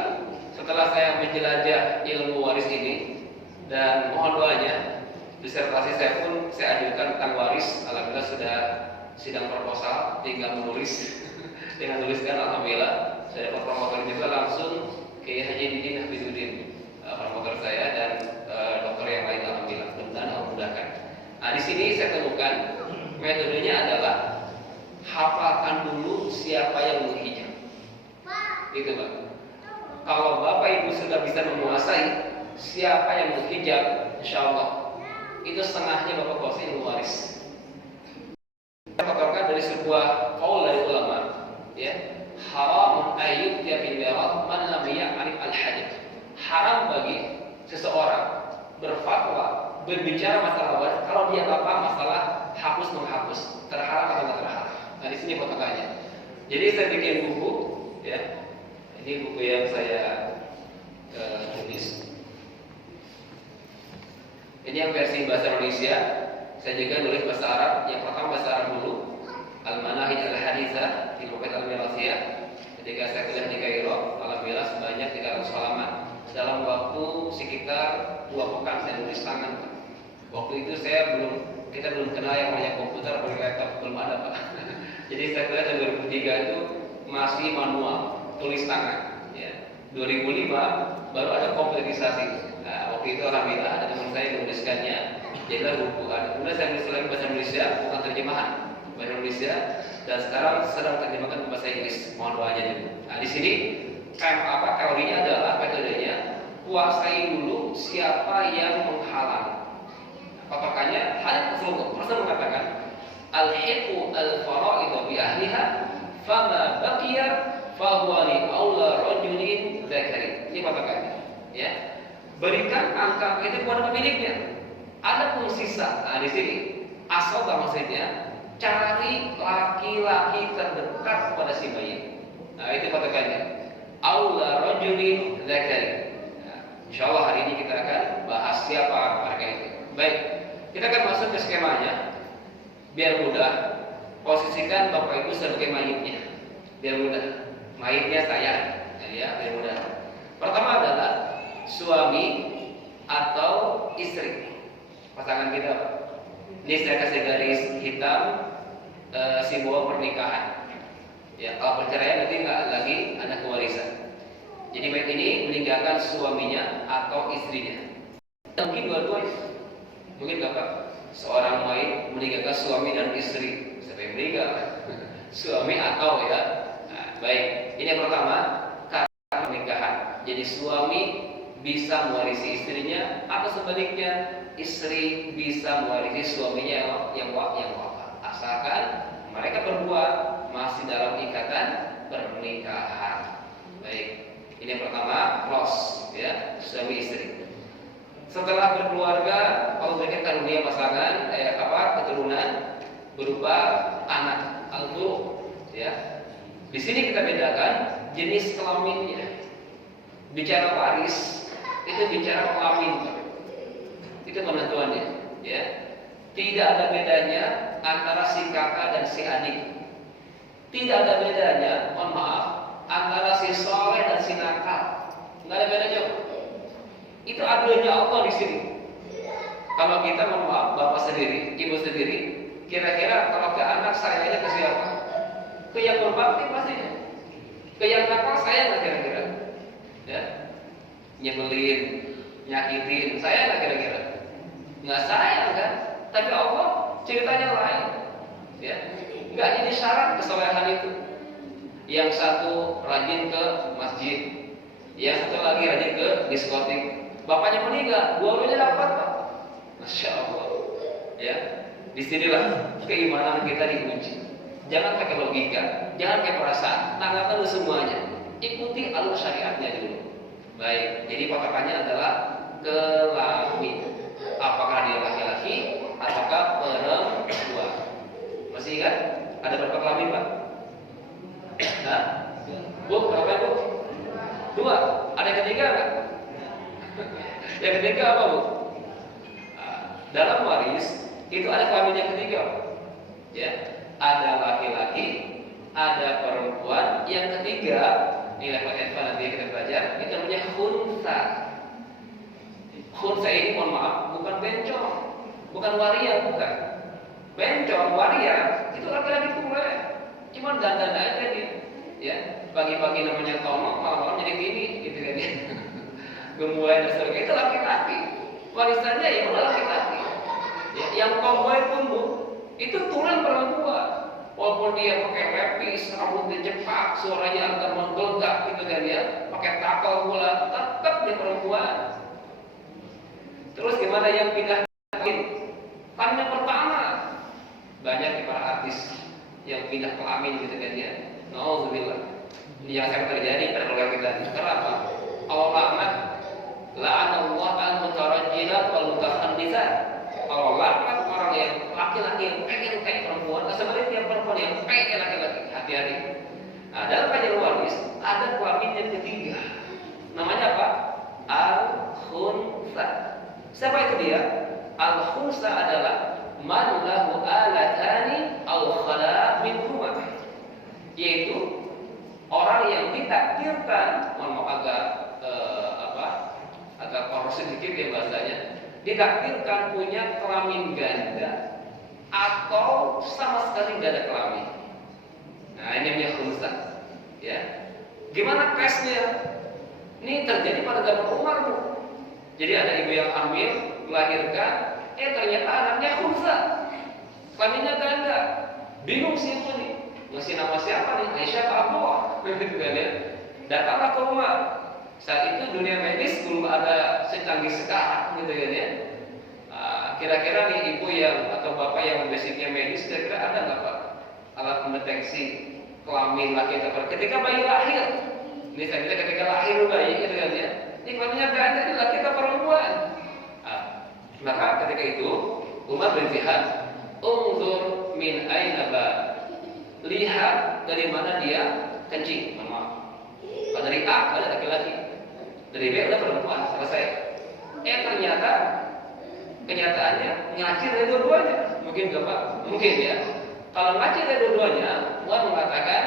setelah saya menjelajah ilmu waris ini dan mohon doanya, disertasi saya pun saya ajukan tentang waris. Alhamdulillah sudah sidang proposal, tinggal menulis. Dengan tuliskan alhamdulillah saya dapat promotor juga langsung ke Haji Didin Hafidzuddin, promotor saya dan dokter yang lain alhamdulillah. Mudah-mudahan Allah mudahkan. Nah, di sini saya temukan metodenya adalah hafalkan dulu siapa yang menghijab. Gitu Pak. Kalau Bapak Ibu sudah bisa menguasai siapa yang menghijab, insya Allah itu setengahnya Bapak kuasai ilmu waris. Kita katakan dari sebuah qaul dari ulama, ya, haram ayyub ya bil barat man lam ya'rif al hadith. Haram bagi seseorang berfatwa berbicara masalah waris kalau dia nggak paham masalah hapus menghapus, terharam atau tidak terharam. Nah, di sini potongannya. Jadi saya bikin buku, ya. Ini buku yang saya tulis. Ini yang versi bahasa Indonesia. Saya juga nulis bahasa Arab. Yang pertama bahasa Arab dulu. Al-Manahij Al-Haditsah fi Luqat Al-Mirasiyah. Ketika saya kuliah di Kairo, alhamdulillah sebanyak 300 halaman. Dalam waktu sekitar 2 pekan saya nulis tangan. Waktu itu kita belum kenal yang namanya komputer atau laptop, belum ada Pak. Jadi saya kuliah tahun 2003 itu masih manual, tulis tangan. Ya. 2005 baru ada komputerisasi. Nah, waktu itu alhamdulillah ada teman saya yang menuliskannya. Jadilah buku ada. Kemudian saya nulis lagi bahasa Indonesia, bukan terjemahan bahasa Indonesia. Dan sekarang sedang terjemahkan ke bahasa Inggris. Mohon doanya dulu. Nah, di sini teorinya adalah metodenya kuasai dulu siapa yang menghalang. Makanya hadits Rasul mengatakan al-hiqu al-fara'id bi ahliha fama baqiya fa huwa li aula rajulin dzakari. Ini patokannya, ya. Berikan angka itu kepada pemiliknya. Ada pun sisa. Nah, di sini asal maksudnya cari laki-laki terdekat kepada si bayi. Nah, itu patokannya. Aula rajulin dzakari. Nah, insyaallah hari ini kita akan bahas siapa mereka itu. Baik. Kita akan masuk ke skemanya. Biar mudah, posisikan Bapak Ibu sebagai mayitnya. Biar mudah. Mayitnya saya, ya, biar mudah. Pertama adalah suami atau istri. Pasangan kita. Ini saya kasih garis hitam simbol pernikahan. Ya, kalau perceraian nanti nggak lagi anak kewarisan. Jadi mayit ini meninggalkan suaminya atau istrinya. Mungkin dua-duanya. Mungkin Bapak seorang mayit meninggalkan suami dan istri. Siapa yang meninggal? Suami atau ya. Nah, baik. Ini yang pertama, karena pernikahan. Jadi suami bisa mewarisi istrinya atau sebaliknya istri bisa mewarisi suaminya yang wafat. Asalkan mereka berdua masih dalam ikatan pernikahan. Baik. Ini yang pertama, close ya, suami istri. Setelah berkeluarga, Allah berikan karunia pasangan, keturunan berupa anak, al-bulugh, ya. Di sini kita bedakan jenis kelaminnya. Bicara waris itu bicara kelamin, itu penentuannya, ya. Tidak ada bedanya antara si kakak dan si adik. Tidak ada bedanya, mohon maaf, antara si soleh dan si nakal. Nggak ada bedanya. Itu adilnya Allah di sini. Kalau kita mohon maaf, bapak sendiri, ibu sendiri, kira-kira kalau ke anak sayangnya ke siapa? Ke yang berbakti pastinya. Ke yang nakal sayang nggak kira-kira? nyebelin, nyakitin, sayang nggak kira-kira? Nggak sayang kan? Tapi Allah ceritanya lain, ya. Nggak jadi syarat kesolehan itu. Yang satu rajin ke masjid, yang satu lagi rajin ke diskotik. Bapaknya meninggal, dua-duanya dapat, Pak. Masya Allah, ya. Disinilah keimanan kita diuji. Jangan pakai logika, jangan pakai perasaan, tanggapkan dulu semuanya. Ikuti alur syariatnya dulu. Baik, jadi patokannya adalah kelamin. Apakah dia laki-laki ataukah perempuan? Masih ingat? Ada berapa kelamin, Pak? Nah, Bu, berapa Bu? 2. Ada yang ketiga nggak? Yang ketiga apa, Bu? Dalam waris itu ada kelamin yang ketiga, ya. Ada laki-laki, ada perempuan. Yang ketiga, ini level advance nanti kita belajar. Itu namanya khunsa. Khunsa ini mohon maaf, bukan bencong, bukan waria, bukan. Bencong, waria itu laki-laki boleh, cuma dandan aja dia, ya. Pagi-pagi namanya tono, malam-malam jadi gini, gitu kan ya. Gemuai dan sebagainya itu laki-laki. Warisannya ya udah laki-laki. Ya, yang tomboy pun Bu, itu turun perempuan. Walaupun dia pakai lepis, rambutnya cepak, suaranya agak menggelegar gitu kan ya, pakai takal pula, tetap dia perempuan. Terus gimana yang pindah kelamin? Kelamin yang pertama, banyak di para artis yang pindah kelamin gitu kan ya. Nauzubillah. Ini yang sangat terjadi pada keluarga kita. Kenapa? Allah laknat, la'anallahu al-mutarajjilat wal mutakhannitsat. Allah laknat orang yang laki-laki yang pengen kayak perempuan, sebenarnya perempuan yang pengen kayak laki-laki. Hati-hati. Nah, dalam kajian waris ada kelamin yang ketiga. Namanya apa? Al-khunsa. Siapa itu dia? Al-khunsa adalah man lahu alatani al khala min rumah, yaitu orang yang ditakdirkan, mohon maaf agak koros sedikit ya bahasanya, ditakdirkan punya kelamin ganda atau sama sekali nggak ada kelamin. Nah, ini namanya khunsa, ya. Gimana tesnya? Ini terjadi pada zaman Umar, Bu. Jadi ada ibu yang hamil, melahirkan, ternyata anaknya khunsa, kelaminnya ganda. Bingung siapa nih? Ngasih nama siapa nih? Aisyah atau Abdullah? Gitu kan ya. Datanglah ke rumah. Saat itu dunia medis belum ada secanggih sekarang, gitu kan ya. Kira-kira nih ibu yang atau bapak yang basicnya medis, kira-kira ada nggak Pak alat mendeteksi kelamin laki atau perempuan ketika bayi lahir? Ini saya bilang ketika lahir bayi, gitu kan ya. Ini kelaminnya ganda, ini laki atau perempuan? Maka ketika itu Umar berjihad, unzur min aina ba, lihat dari mana dia kencing. Maaf, dari A ada laki-laki, dari B ada perempuan, selesai. Ternyata kenyataannya ngaji dari dua-duanya. Mungkin nggak Pak? Mungkin ya. Kalau ngaji dari dua-duanya, Umar mengatakan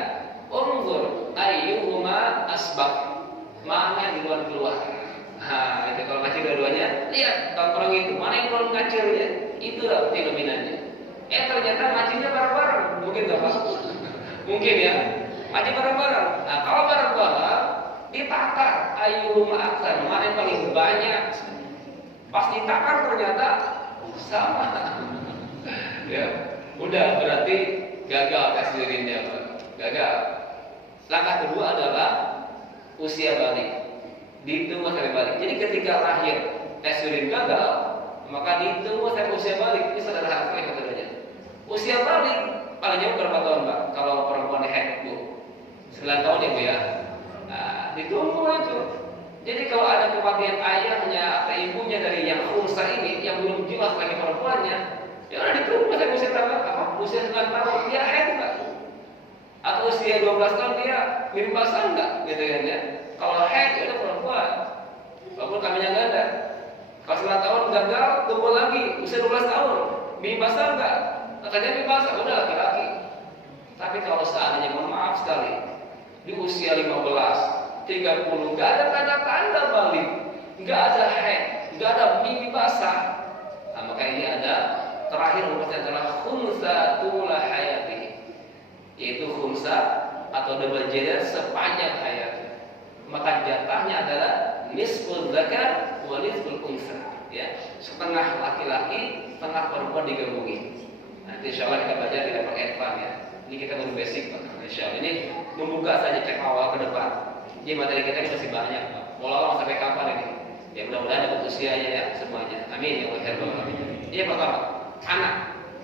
unzur ayyuhuma asbaq, mana yang duluan keluar. Nah, itu kalau ngacir dua-duanya, lihat tongkrong itu mana yang belum ngacirnya, itulah fenomenanya. Ternyata ngacirnya bareng-bareng, mungkin nggak Pak? Mungkin ya, ngacir bareng-bareng. Nah, kalau bareng-bareng ditakar, ayyuhuma aktsar, mana yang paling banyak. Pas ditakar ternyata sama. Ya, udah berarti gagal tes urinnya, Pak. Gagal. Langkah kedua adalah usia balik. Ditunggu sampai balik. Jadi ketika lahir tes urin gagal, maka ditunggu sampai usia balik. Ini sederhana sekali katanya. Usia balik paling jauh berapa tahun, Pak? Kalau perempuan haid, Bu? 9 tahun ya, Bu ya. Nah, ditunggu aja. Jadi kalau ada kematian ayahnya atau ibunya dari yang khunsa ini yang belum jelas lagi perempuannya, ya udah ditunggu sampai usia berapa? Usia 9 tahun dia haid enggak? Atau usia 12 tahun dia mimbasan enggak? Gitu kan ya. Kalau haid ya udah perempuan, walaupun kaminya ganda. Kalau 9 tahun gagal, tunggu lagi usia 12 tahun, mimbasan enggak? Katanya mimbasan, udah laki-laki. Tapi kalau seandainya mohon maaf sekali, di usia 15, 30 nggak ada tanda-tanda balik, nggak ada haid, nggak ada mimpi basah, nah, maka ini ada terakhir merupakan adalah khunsatul hayati, yaitu khunsa atau double gender sepanjang hayat. maka jatahnya adalah nisful zakar wa nisful unsa, ya. Setengah laki-laki, setengah perempuan digabungin. Nanti insyaallah kita baca di level advance ya. Ini kita baru basic Pak. Insyaallah ini membuka saja cek awal ke depan. Jadi materi kita ini masih banyak Pak. Mau lawang sampai kapan ini? Ya mudah-mudahan dapat usianya ya semuanya. Amin ya Allah. Ini pertama, anak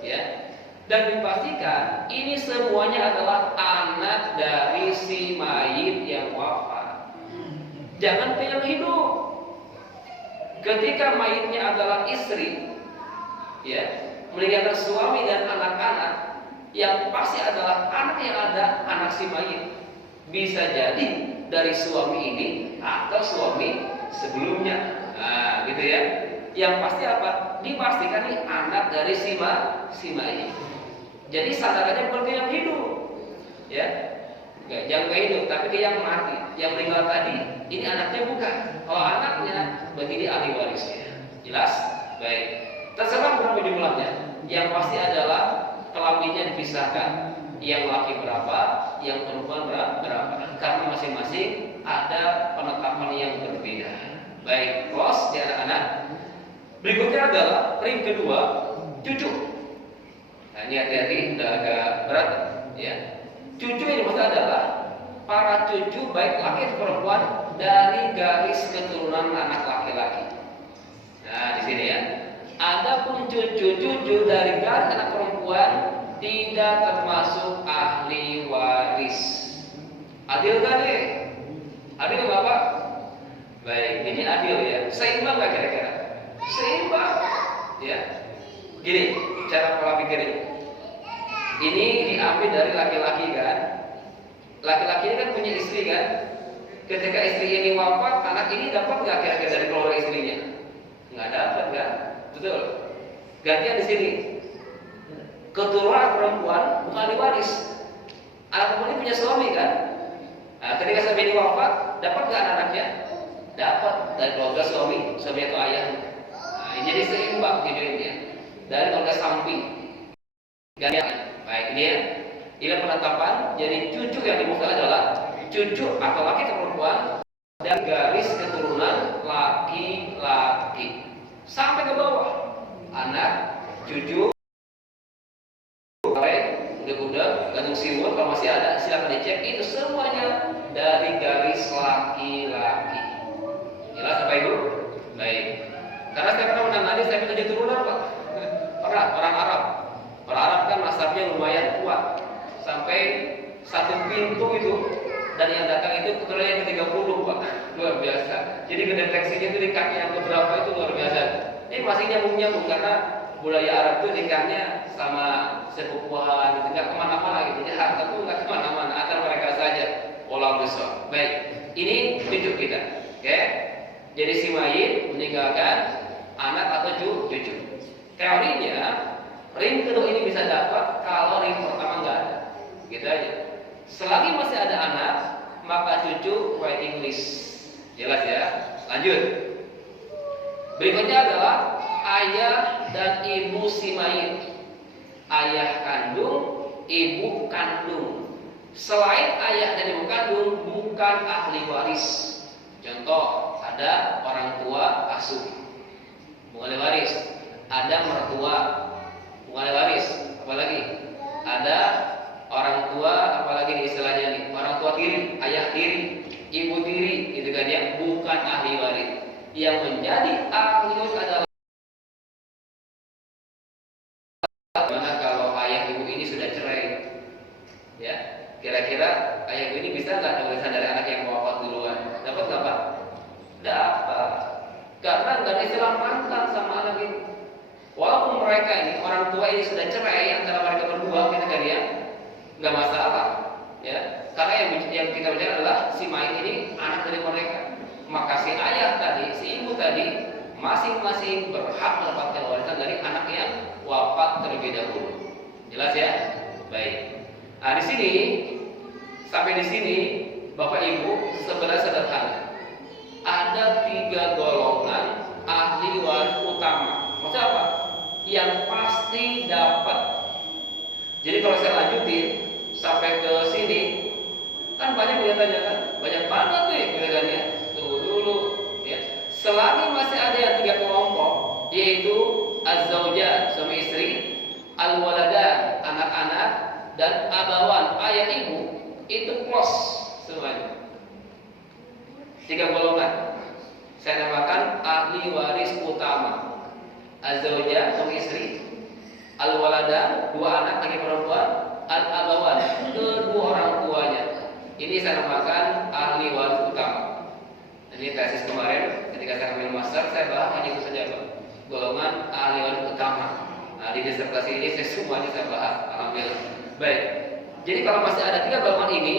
ya. Dan dipastikan ini semuanya adalah anak dari si mayit yang wafat. Jangan yang hidup. Ketika mayitnya adalah istri, ya, meninggalkan suami dan anak-anak, yang pasti adalah anak yang ada anak si mayit. Bisa jadi dari suami ini atau suami sebelumnya. Nah, gitu ya. Yang pasti apa? Dipastikan ini anak dari si mayit. Jadi sandarannya bukan ke yang hidup, ya, jangan ke hidup, tapi ke yang mati, yang meninggal tadi. Ini anaknya bukan. Kalau anaknya, berarti dia ahli warisnya. Jelas? Baik. Terserah berapa jumlahnya. Yang pasti adalah kelaminnya dipisahkan. Yang laki berapa, yang perempuan berapa. Karena masing-masing ada penetapan yang berbeda. Baik, close di anak-anak. Berikutnya adalah ring kedua, cucu. Nah, ini hati-hati, udah agak berat ya. Cucu ini maksudnya adalah para cucu baik laki atau perempuan dari garis keturunan anak laki-laki. Nah, di sini ya. Adapun cucu-cucu dari garis anak perempuan tidak termasuk ahli waris. Adil gak deh? Adil gak Pak? Baik, ini adil ya. Seimbang gak kira-kira? Seimbang ya. Gini cara pola pikirnya. Ini diambil dari laki-laki kan. Laki-laki ini kan punya istri kan. Ketika istri ini wafat, anak ini dapat nggak kira-kira dari keluarga istrinya? Nggak dapat kan? Betul. Gantian di sini. Keturunan perempuan bukan diwaris. Anak perempuan ini punya suami kan. Nah, ketika suami ini wafat, dapat nggak anaknya? Dapat dari keluarga suami atau ayahnya. Nah, ini jadi seimbang tidurnya dari keluarga samping. Gantian. Baik, ini ya. Ini penetapan. Jadi cucu yang dimaksud adalah cucu atau laki atau perempuan dan garis keturunan laki-laki sampai ke bawah. Anak, cucu, udah gantung siwur kalau masih ada silakan dicek. Itu semuanya dari garis laki-laki. Jelas Bapak Ibu? Baik. Karena saya pernah menangani saya punya turunan Pak. Pernah orang Arab. Orang Arab kan nasabnya lumayan kuat. Sampai satu pintu itu dan yang datang itu keturunannya yang ke-30 Pak. Luar biasa. Jadi kedeteksinya itu di kaki yang keberapa itu luar biasa. Ini masih nyambung-nyambung karena budaya Arab itu nikahnya sama sepupuan gitu, nggak kemana-mana gitu. Jadi harta itu nggak kemana-mana, akan mereka saja. Wallahu a'lam. Baik, ini cucu kita. Oke? Jadi si mayit meninggalkan anak atau cucu. Teorinya ring kedua ini bisa dapat kalau ring pertama nggak ada. Gitu aja. Selagi masih ada anak, maka cucu waiting list. Jelas ya? Lanjut. Berikutnya adalah ayah dan ibu si mayit. Ayah kandung, ibu kandung. Selain ayah dan ibu kandung bukan ahli waris. Contoh, ada orang tua asuh, bukan ahli waris. Ada mertua, bukan ahli waris. Apalagi ada orang tua, apalagi nih istilahnya nih, orang tua tiri, ayah tiri, ibu tiri, gitu kan ya, bukan ahli waris. Yang menjadi ahli waris adalah mana kalau ayah ibu ini sudah cerai, ya, kira-kira ayah ibu ini bisa nggak ada warisan dari anak yang wafat duluan? Dapat nggak Pak? Dapat, karena nggak ada istilah mantan sama anak ini. Walaupun mereka ini orang tua ini sudah cerai antara mereka berdua, gitu kan ya, nggak masalah, ya, karena yang kita bicara adalah si mayit ini anak dari mereka. Maka si ayah tadi, si ibu tadi, masing-masing berhak mendapatkan warisan dari anak yang wafat terlebih dahulu. Jelas ya? Baik. Nah, di sini sampai di sini Bapak Ibu sebenarnya sederhana. Ada 3 golongan ahli waris utama. Maksudnya apa? Yang pasti dapat. Jadi kalau saya lanjutin sampai ke sini, Kan banyak kelihatannya kan, banyak banget tuh kelihatannya. Tuh dulu, ya. Selagi masih ada yang 3 kelompok, yaitu az-zaujat, suami istri, al-waladan, anak-anak, dan abawan, ayah ibu, itu close semuanya. 3 golongan. Saya namakan ahli waris utama. Az-zaujat, suami istri, al-waladan, 2 anak laki perempuan, al-abawan, kedua orang tuanya. Ini saya namakan ahli waris utama. Ini tesis kemarin ketika saya ambil master, saya bahas hanya itu saja, Pak. Golongan ahli waris utama. Nah, di disertasi ini semuanya saya bahas. Alhamdulillah. Baik. Jadi kalau masih ada 3 golongan ini,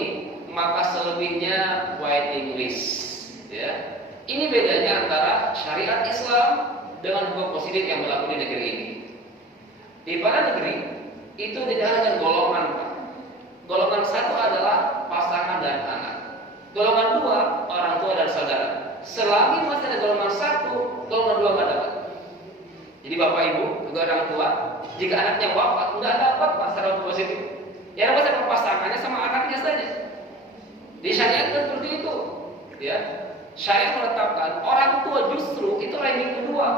maka selebihnya waiting list. Ya. Ini bedanya antara syariat Islam dengan hukum positif yang berlaku di negeri ini. Di pada negeri itu tidak hanya golongan, Pak. Golongan 1 adalah pasangan dan anak. Golongan 2 orang tua dan saudara. Selagi masih ada golongan 1, golongan 2 nggak dapat. Jadi bapak ibu, juga orang tua, jika anaknya wafat nggak dapat Pak secara positif. Ya dapat sama pasangannya sama anaknya saja. Disyariatkan seperti itu. Ya, syariat menetapkan orang tua justru itu ranking kedua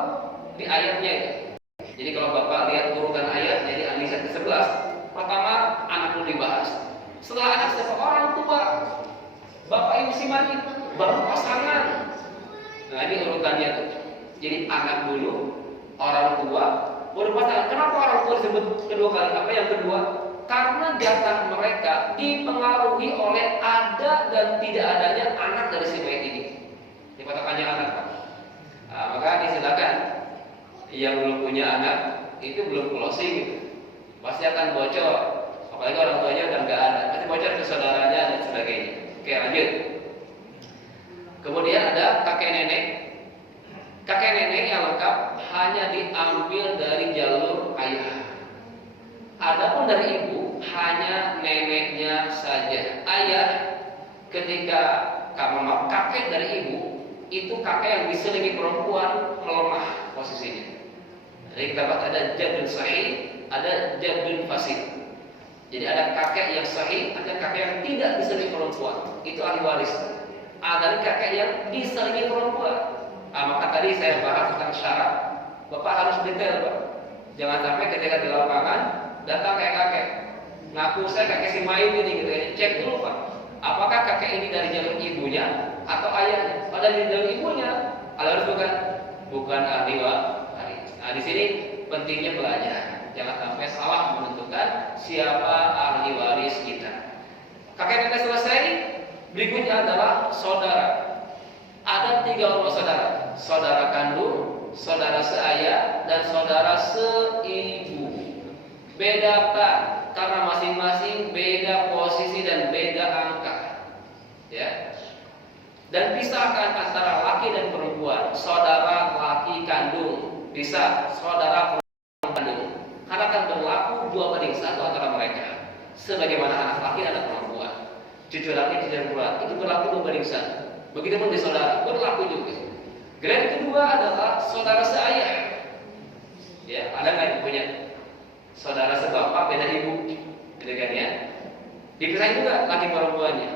di ayatnya itu. Jadi kalau bapak lihat urutan ayat, jadi An-Nisa ke-11, pertama anak dulu dibahas. Setelah anak siapa? Orang tua. Bapak ibu si mati, baru pasangan. Nah ini urutannya tuh. Jadi anak dulu, orang tua, baru pasangan. Kenapa orang tua disebut kedua kali? Apa yang kedua? Karena jatah mereka dipengaruhi oleh ada dan tidak adanya anak dari si mayat ini. Ini patokannya anak, Pak. Nah, maka disilakan yang belum punya anak itu belum closing gitu. Pasti akan bocor. Apalagi orang tuanya udah nggak ada, pasti bocor ke saudaranya dan sebagainya. Oke, lanjut. Kemudian ada kakek nenek. Kakek nenek yang lengkap hanya diambil dari jalur ayah. Adapun dari ibu hanya neneknya saja. Ayah ketika kakek dari ibu itu kakek yang diselingi perempuan melemah posisinya. Jadi kita bahas ada jadun sahih, ada jadun fasid. Jadi ada kakek yang sahih, ada kakek yang tidak diselingi perempuan. Itu ahli waris. Ada kakek yang diselingi perempuan. Maka tadi saya bahas tentang syarat. Bapak harus detail, Pak. Jangan sampai ketika di lapangan datang kakek, ngaku saya kakek si main ini gitu ya. Cek dulu, Pak. Apakah kakek ini dari jalur ibunya atau ayahnya? Kalau dari jalur ibunya, harus bukan ahli waris. Nah, di sini pentingnya belajar. Jangan sampai salah menentukan siapa ahli waris kita. Kakek nenek selesai, berikutnya adalah saudara. Ada 3 orang saudara. Saudara kandung, saudara seayah, dan saudara seibu. Bedakan karena masing-masing beda posisi dan beda angka. Ya. Dan pisahkan antara laki dan perempuan. Saudara laki kandung bisa saudara perempuan kandung. Karena akan berlaku 2:1 antara mereka. Sebagaimana anak laki dan anak perempuan. Cucu laki, cucu perempuan itu berlaku 2:1. Begitupun di saudara berlaku juga. Grade kedua adalah saudara seayah. Ya, ada nggak yang punya saudara sebapak beda ibu, gitu kan ya? Dipisahin juga laki perempuannya.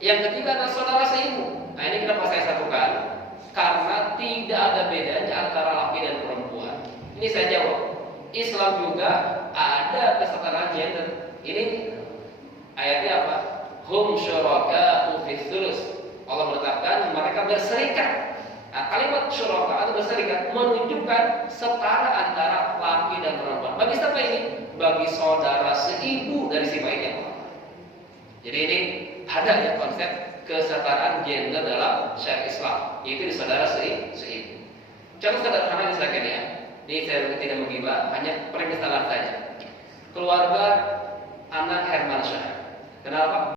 Yang ketiga adalah saudara seibu. Nah ini kenapa saya satukan? Karena tidak ada bedanya antara laki dan perempuan. Ini saya jawab. Islam juga ada kesetaraan gender. Ini ayatnya apa? Hum syuraka'u fis sulus. Allah menetapkan mereka berserikat. Nah, kalimat syuraka atau berserikat menunjukkan setara antara laki dan perempuan. Bagi siapa ini? Bagi saudara seibu dari si mayitnya. Jadi ini ada ya konsep kesetaraan gender dalam syariat Islam, yaitu di saudara seibu. Contoh sederhana misalkan ya, ini saya tidak menggibah, hanya permisalan saja. Keluarga anak Hermansyah, kenapa?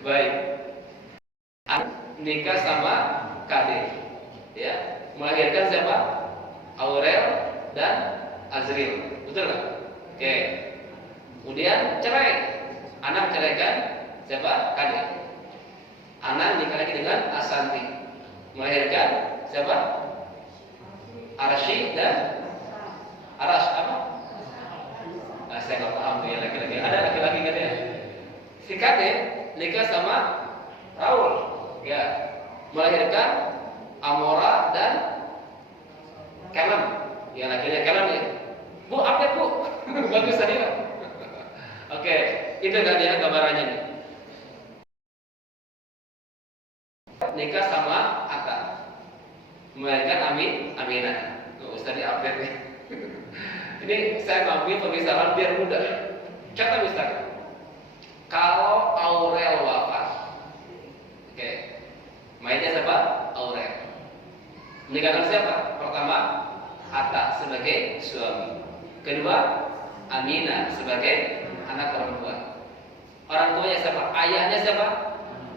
Baik, nikah sama Kade, ya, melahirkan siapa? Aurel dan Azril, betul nggak? Oke. Kemudian cerai, anak ceraikan siapa? Kade. Anak nikah lagi dengan Asanti, melahirkan siapa? Arasy dan Arash apa? Saya nggak paham tuh ya laki-laki. Ada laki-laki katanya. Si Kade nikah sama Raul, ya, melahirkan Amora dan Kelem. Ya laki-laki Kelem ya. Bu, update bu. Bagus tadi. Oke, itu kan ya gambarannya nih. Nikah sama Atta, melahirkan Aminah. Tuh, Ustaz di update nih. Ini saya ngambil pemisalan biar mudah. Contoh misalkan, kalau Aurel wafat, oke, mainnya siapa? Aurel. Meninggalkan siapa? Pertama, Atta sebagai suami. Kedua, Aminah sebagai anak perempuan. Orang tuanya siapa? Ayahnya siapa?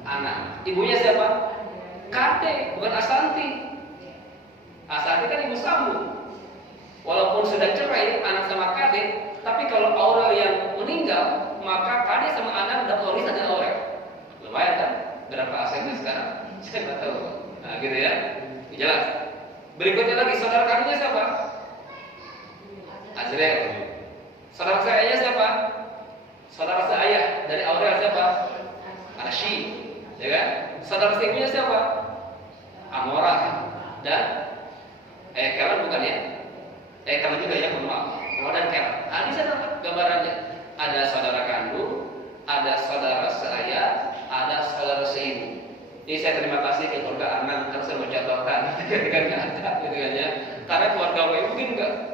Anak. Ibunya siapa? Kade, bukan Asanti. Asanti kan ibu sambung. Walaupun sudah cerai anak sama Kade, tapi kalau Aurel yang meninggal, maka Kade sama anak udah waris ada Aurel. Lumayan kan? Berapa asetnya sekarang? Saya nggak tahu. Nah, gitu ya. Jelas. Berikutnya lagi, saudara kandungnya siapa? Azrael. Saudara seayahnya siapa? Saudara seayah dari Aurel siapa? Arshi, ya kan? Saudara seibunya siapa? Amora dan Karen bukan ya? Karen juga ya, mohon maaf. Amora dan Karen. Nah, di sana gambarannya ada saudara kandung, ada saudara seayah, ada saudara seibu. Ini saya terima kasih ke keluarga Anang karena saya mencatatkan, gitu kan nggak ada, gitu kan ya. Karena keluarga gue mungkin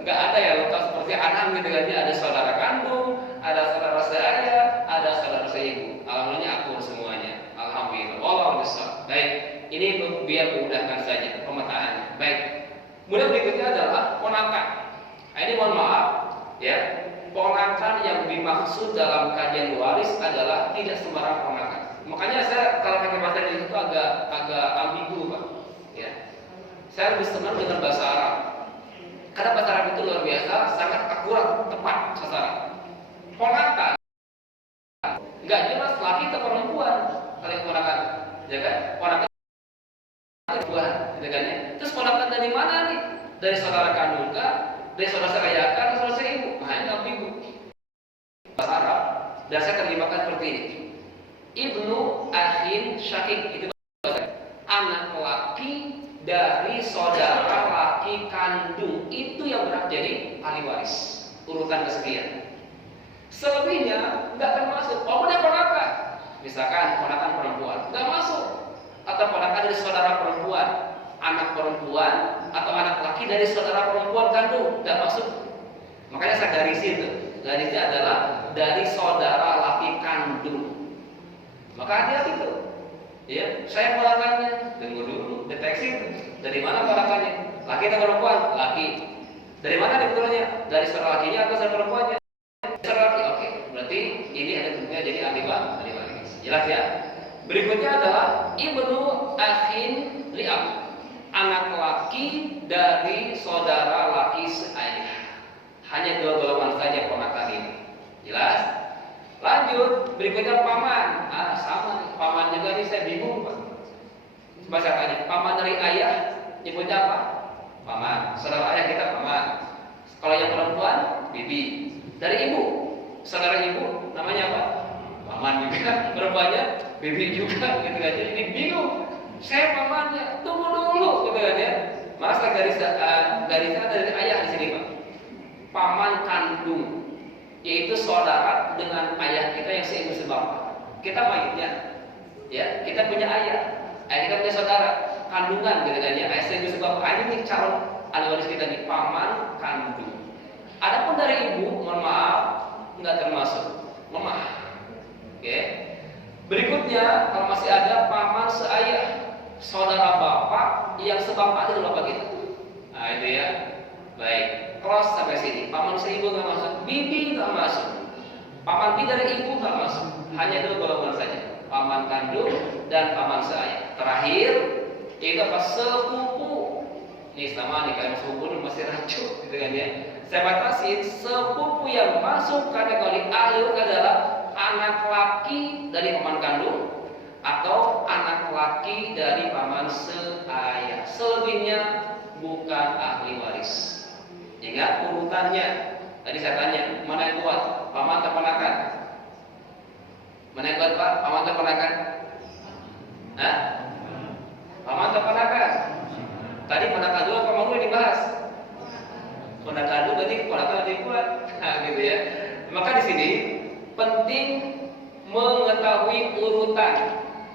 nggak ada ya lengkap seperti Anang, gitu kan ya. Ada saudara kandung, ada saudara seayah, ada saudara seibu. Alhamdulillah akur semuanya. Alhamdulillah. Wallahu a'lam. Baik, ini biar memudahkan saja pemetaannya. Baik. Kemudian berikutnya adalah ponakan. Nah, ini mohon maaf, ya. Ponakan yang dimaksud dalam kajian waris adalah tidak sembarang ponakan. Makanya saya kalau pakai bahasa Indonesia itu agak ambigu, Pak. Ya. Saya lebih senang dengan bahasa Arab. Karena bahasa Arab itu luar biasa, sangat akurat, tepat sasaran. Ponakan nggak jelas laki atau perempuan kalian ponakan, ya kan? Ponakan perempuan, gitu kan ya? Terus ponakan dari mana nih? Dari saudara kandung kah? Dari saudara seayah kah? Atau saudara seibu? Nah, ini ambigu. Bahasa Arab dan saya terjemahkan seperti ini. Ibnu akhin syakik, itu anak laki dari saudara laki kandung, itu yang berhak jadi ahli waris urutan kesekian. Selebihnya nggak termasuk. Walaupun dia ponakan, misalkan ponakan perempuan nggak masuk, atau ponakan dari saudara perempuan, anak perempuan atau anak laki dari saudara perempuan kandung nggak masuk. Makanya saya garisin tuh, garisnya adalah dari saudara laki kandung. Maka hati-hati tuh, ya. Saya ponakannya, tunggu dulu, deteksi dari mana ponakannya, laki atau perempuan, laki. Dari mana dibetulnya? Dari saudara lakinya atau saudara perempuannya? Saudara laki, oke. Berarti ini ada tentunya jadi ahli waris. Jelas ya. Berikutnya adalah ibnu akhin li'ab, anak laki dari saudara laki seayah. Hanya dua golongan saja ponakan ini. Jelas? Lanjut, berikutnya paman. Sama nih, paman juga nih saya bingung, Pak. Coba saya tanya, paman dari ayah nyebutnya apa? Paman. Saudara ayah kita paman. Kalau yang perempuan, bibi. Dari ibu, saudara ibu namanya apa? Paman juga. Perempuannya bibi juga, gitu kan. Jadi bingung. Saya pamannya, tunggu dulu, gitu kan ya. Masa garisnya dari ayah di sini, Pak. Paman kandung, yaitu saudara dengan ayah kita yang seibu sebapak. Kita mayitnya, ya, kita punya ayah kita punya saudara kandungan, gitu kan ya, ayah seibu sebapak. Ini calon ahli waris kita nih, paman kandung. Adapun dari ibu, mohon maaf, nggak termasuk, lemah. Oke. Berikutnya, kalau masih ada paman seayah, saudara bapak yang sebapak itu bapak kita. Nah itu ya, baik. Cross sampai sini, paman seibu nggak masuk, bibi nggak masuk, paman bibi dari ibu nggak masuk, hanya dua golongan saja, paman kandung dan paman seayah. Terakhir, itu apa? Sepupu. Ini sama nih, kalau sepupu ini masih rancu, gitu kan ya. Saya batasi sepupu yang masuk kategori ahli adalah anak laki dari paman kandung atau anak laki dari paman seayah. Selebihnya bukan ahli waris. Ingat urutannya, Tadi saya tanya, mana yang kuat? Paman atau ponakan? Mana yang kuat Pak? Paman atau ponakan? Hah? Paman atau ponakan? Tadi ponakan dulu apa dulu yang dibahas? Ponakan dulu, berarti ponakan lebih kuat. Nah, gitu ya. Maka di sini penting mengetahui urutan.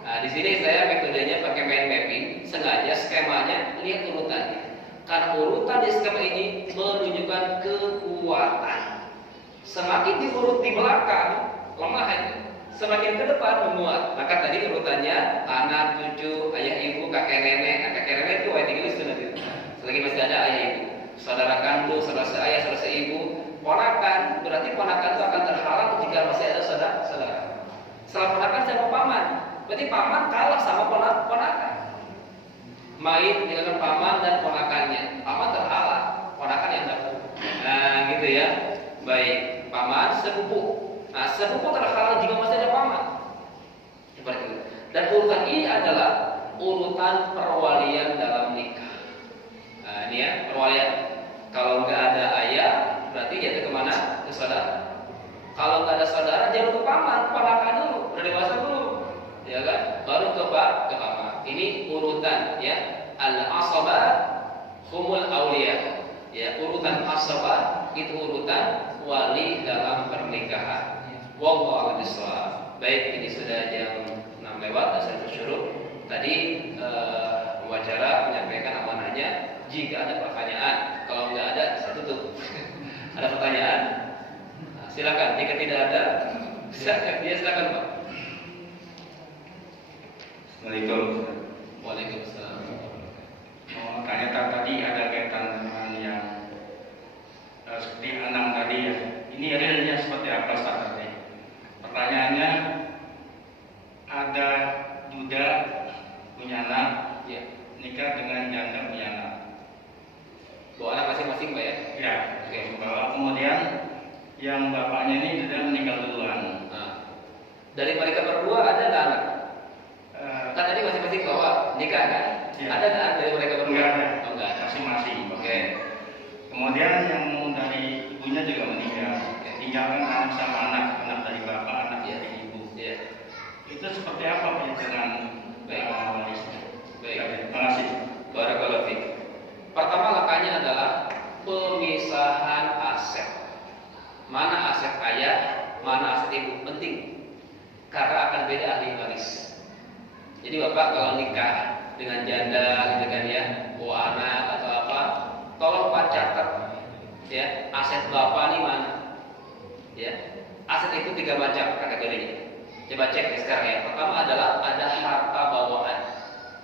Nah, di sini saya metodenya pakai mind mapping, sengaja skemanya lihat urutannya. Karena urutan di skema ini menunjukkan kekuatan. Semakin diurut di belakang, lemah itu. Semakin ke depan menguat. Maka tadi urutannya anak, cucu, ayah, ibu, kakek nenek. Nah, kakek nenek itu ayat Inggris itu nanti. Selagi masih ada ayah ibu, saudara kandung, saudara seayah, saudara seibu, ponakan. Berarti ponakan itu akan terhalang jika masih ada saudara. Setelah ponakan sama paman. Berarti paman kalah sama ponakan. Main dengan paman dan ponakannya. Paman terhalang, ponakan yang dapat. Nah, gitu ya. Baik, paman sepupu. Nah, sepupu terhalang jika masih ada paman. Seperti itu. Dan urutan ini adalah urutan perwalian dalam nikah. Nah, ini ya, perwalian. Kalau nggak ada ayah, berarti jatuh kemana? Ke saudara. Kalau nggak ada saudara, jangan ke paman, ponakan dulu, udah dewasa dulu, ya kan? Baru ke paman. Ini urutan, ya. Al-asabah humul awliya. Ya, urutan asabah itu urutan wali dalam pernikahan. Wallahu a'lam bishawab. Baik, ini sudah jam 6 lewat, saya bersyukur. Tadi wawancara menyampaikan amanahnya. Jika ada pertanyaan, kalau nggak ada, saya tutup. Ada pertanyaan? Nah, silakan. Jika tidak ada, silakan Pak. Assalamualaikum. Waalaikumsalam. Mau tanya tadi ada kaitan dengan yang seperti anak tadi ya. Ini realnya seperti apa Ustaz tadi? Pertanyaannya, ada duda punya anak, Ya. nikah dengan janda punya anak. Bawa anak masing-masing Pak ya? Ya. Oke. Bahwa kemudian yang bapaknya ini sudah meninggal duluan. Nah, dari mereka berdua ada nggak anak? Kan tadi masing-masing bawa nikah kan? Ya. Ada nggak dari mereka berdua? Enggak ada. Oh, enggak ada. Masing-masing. Oke. Kemudian yang dari ibunya juga meninggal. Tinggalkan anak sama anak dari bapak, anak Ya. dari ibu. Ya. Itu seperti apa penyelesaian Baik. warisnya? Baik. Terima kasih. Barakallahu fiik. Pertama langkahnya adalah pemisahan aset. Mana aset ayah, mana aset ibu, penting. Karena akan beda ahli waris. Jadi bapak kalau nikah dengan janda gitu kan ya, bawa anak atau apa, tolong Pak catat ya, aset bapak ini mana? Ya. Aset itu 3 macam kategorinya. Coba cek ya sekarang ya. Pertama adalah ada harta bawaan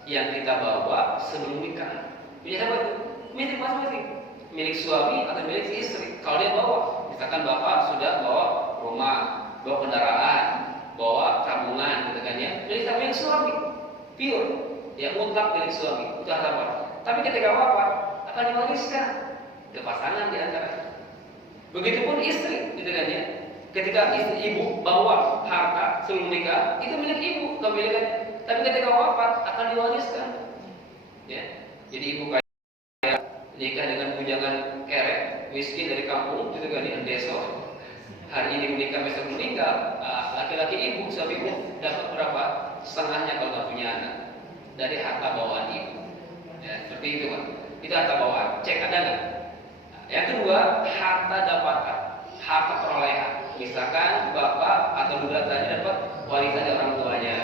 yang kita bawa sebelum nikah. Punya siapa itu? Milik masing-masing. Milik suami atau milik si istri. Kalau dia bawa, misalkan bapak sudah bawa rumah, bawa kendaraan, bawa tabungan, gitu kan ya. Milik suami, pure, ya mutlak milik suami. Itu harta bawaan. Tapi ketika bapak akan diwariskan ke pasangan di antara. Begitupun istri, gitu kan ya. Ketika istri ibu bawa harta sebelum nikah, itu milik ibu, bukan milik. Tapi ketika wafat akan diwariskan. Ya. Jadi ibu kaya nikah dengan bujangan kerek, miskin dari kampung, gitu kan ya, desa. Hari ini menikah, besok meninggal. Laki-laki ibu, suami ibu dapat berapa? Setengahnya kalau nggak punya anak dari harta bawaan ibu. Ya, seperti itu Pak. Itu harta bawaan. Cek ada nggak? Yang kedua, harta dapatan, harta perolehan. Misalkan bapak atau saudara tadi dapat warisan dari orang tuanya,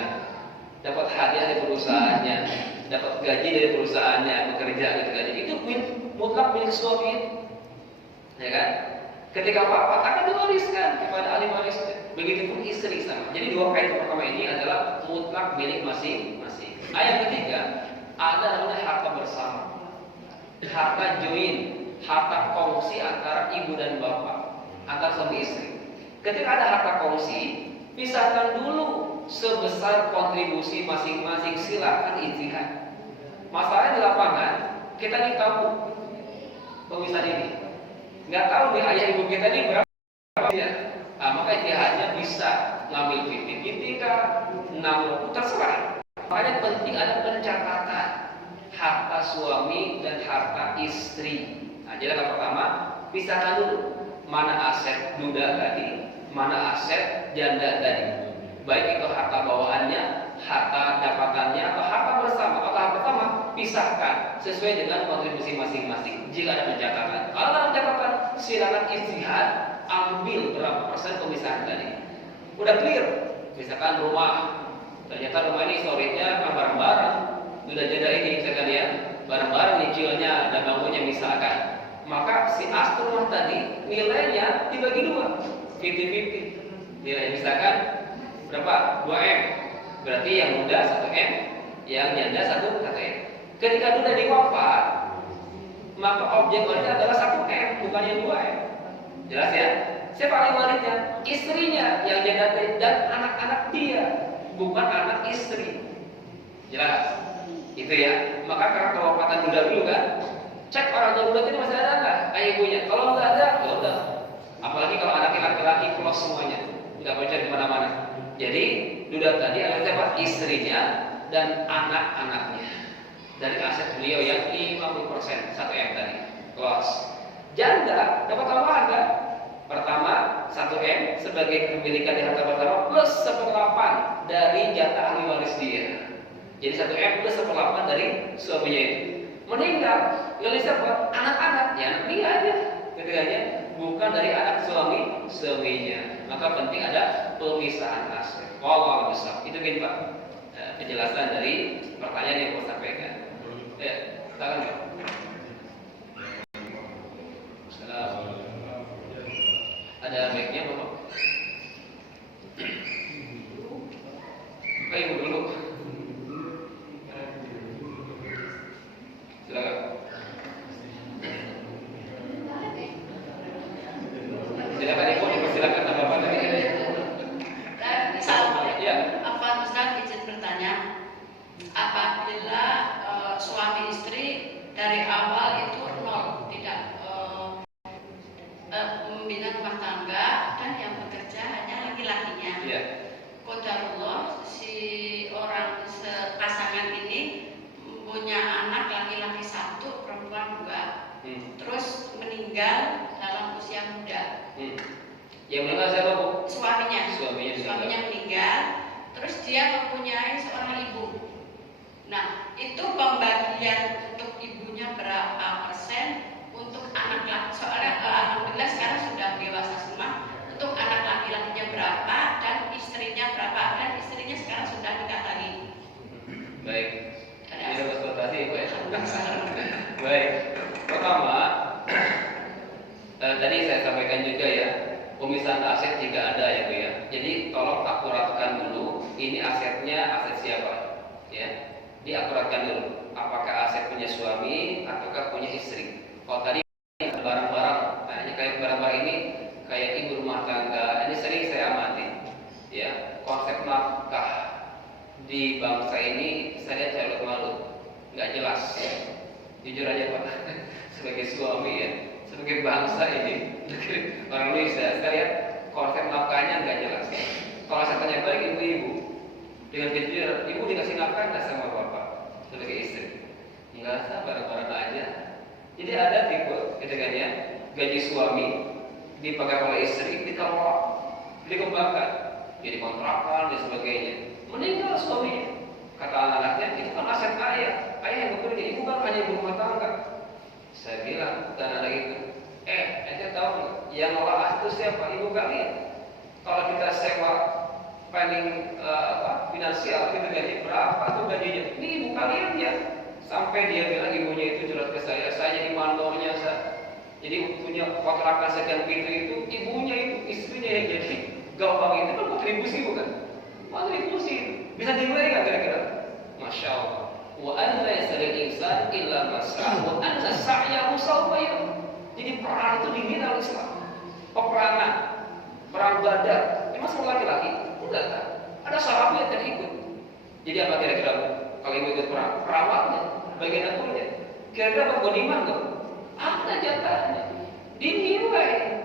dapat hadiah dari perusahaannya, dapat gaji dari perusahaannya, bekerja gitu kan. Itu mutlak milik suami, ya kan? Ketika wafat akan diwariskan kepada ahli waris. Begitupun istri sama. Jadi 2 kaitan pertama ini adalah mutlak milik masing-masing. Yang ketiga ada namanya harta bersama, harta join, harta kongsi antara ibu dan bapak, antara suami istri. Ketika ada harta kongsi, pisahkan dulu sebesar kontribusi masing-masing. Silakan ijtihad. Masalahnya di lapangan kita ini tahu pemisahan ini, nggak tahu nih ayah ibu kita ini berapa ya. Maka ijtihadnya bisa ngambil 50-50 kah, 60, terserah. Makanya penting ada pencatatan harta suami dan harta istri. Nah, jadi yang pertama pisahkan dulu. mana aset duda tadi, mana aset janda tadi. Baik itu harta bawaannya, harta dapatannya, atau harta bersama. Atau harta bersama, pisahkan sesuai dengan kontribusi masing-masing. Jika ada pencatatan, kalau ada pencatatan, silakan ijtihad, ambil berapa persen pemisahan tadi. Udah clear. Misalkan rumah, ternyata rumah ini storage-nya barang-barang, udah jeda ini misalkan ya, barang-barang nyicilnya dan bangunnya misalkan, maka si as rumah tadi nilainya dibagi dua, 50-50. Nilai misalkan berapa? 2M. Berarti yang muda 1M, yang janda 1M. Ketika sudah diwafat, maka objek warisnya adalah 1M, bukan yang 2M. Jelas ya? Siapa ahli warisnya? Istrinya yang janda dan anak-anak dia, bukan anak istri. Jelas? Itu ya. Maka karena kewafatan duda dulu kan, cek orang tua duda itu masih ada nggak ayah ibunya. Kalau nggak ada, ya udah. Apalagi kalau anaknya laki-laki, close semuanya, nggak boleh cari kemana-mana. Jadi duda tadi adalah siapa? Istrinya dan anak-anaknya. Dari aset beliau yang 50%, 1M tadi. Close. Janda dapat tambahan kan? Pertama 1M sebagai kepemilikan di harta bersama plus 1/8 dari jatah ahli waris dia. Jadi 1M plus 1/8 dari suaminya itu. Meninggal, nilai siapa? Anak-anak, ya anak dia aja, ketiganya, bukan dari anak suaminya. Maka penting ada pemisahan aset. Wallahu besar. Itu gini Pak, penjelasan dari pertanyaan yang saya sampaikan. Ya, silakan Pak. Ada mic-nya Bapak? Ibu dulu. Silakan. Silakan Ibu, dipersilakan sama Bapak tadi. Ya. Apa Ustaz izin bertanya? Apabila suami istri dari awal itu nol, tidak membina rumah tangga dan yang bekerja hanya laki-lakinya. Iya. Qadarullah si orang pasangan ini punya anak laki-laki 1, perempuan 2. Terus meninggal dalam usia muda. Yang meninggal siapa Bu? Suaminya. Suaminya meninggal. Terus dia mempunyai seorang ibu. Nah, itu pembagian untuk ibunya berapa persen? Untuk anak laki, soalnya alhamdulillah sekarang sudah dewasa semua. Untuk anak laki-lakinya berapa dan istrinya berapa, dan istrinya sekarang sudah nikah lagi. Baik. Ini konsultasi Bu ya. Baik. Pertama, tadi saya sampaikan juga ya, pemisahan aset jika ada ya Bu ya. Jadi tolong akuratkan dulu, ini asetnya aset siapa ya. Diakuratkan dulu, apakah aset punya suami ataukah punya istri. Kalau tadi barang-barang, nah ini kayak barang-barang ini kayak ibu rumah tangga, ini sering saya amati, ya konsep nafkah di bangsa ini saya lihat saya malu, nggak jelas. Jujur aja Pak, sebagai suami ya, sebagai bangsa ini orang Indonesia, saya lihat konsep nafkahnya nggak jelas. Kalau saya tanya balik ibu-ibu, dengan jujur, ibu dikasih nafkah nggak sama bapak sebagai istri? Nggak, barang-barang aja. Jadi ada tipe ketegannya gaji suami dipakai oleh istri, dikelola, dikembangkan, jadi kontrakan dan sebagainya. Meninggal suaminya, kata anak-anaknya itu kan aset ayah yang bekerja, ibu kan hanya ibu rumah tangga. Saya bilang dan anak itu, ente tahu nggak? Yang ngolah aset itu siapa? Ibu kalian. Kalau kita sewa planning finansial gitu gaji berapa tuh gajinya? Ini ibu kalian ya. Sampai dia bilang ibunya itu curhat ke saya jadi mandornya jadi punya kontrakan sekian pintu itu, ibunya itu, istrinya yang jadi gampang itu kan kontribusi bukan? Kontribusi bisa dimulai nggak kira-kira? Masya Allah. Wa an la yasalil insan illa mas'ah wa anna sa'yahu sawfa yura. Jadi peran itu dibina oleh Islam. Peperangan, perang Badar, emang semua laki-laki? Enggak kan? Ada sahabat yang ikut. Jadi apa kira-kira? Kalau ibu ikut perang, perawatnya, bagian dapurnya, kira-kira apa goniman tuh? Ada jatahnya, dinilai.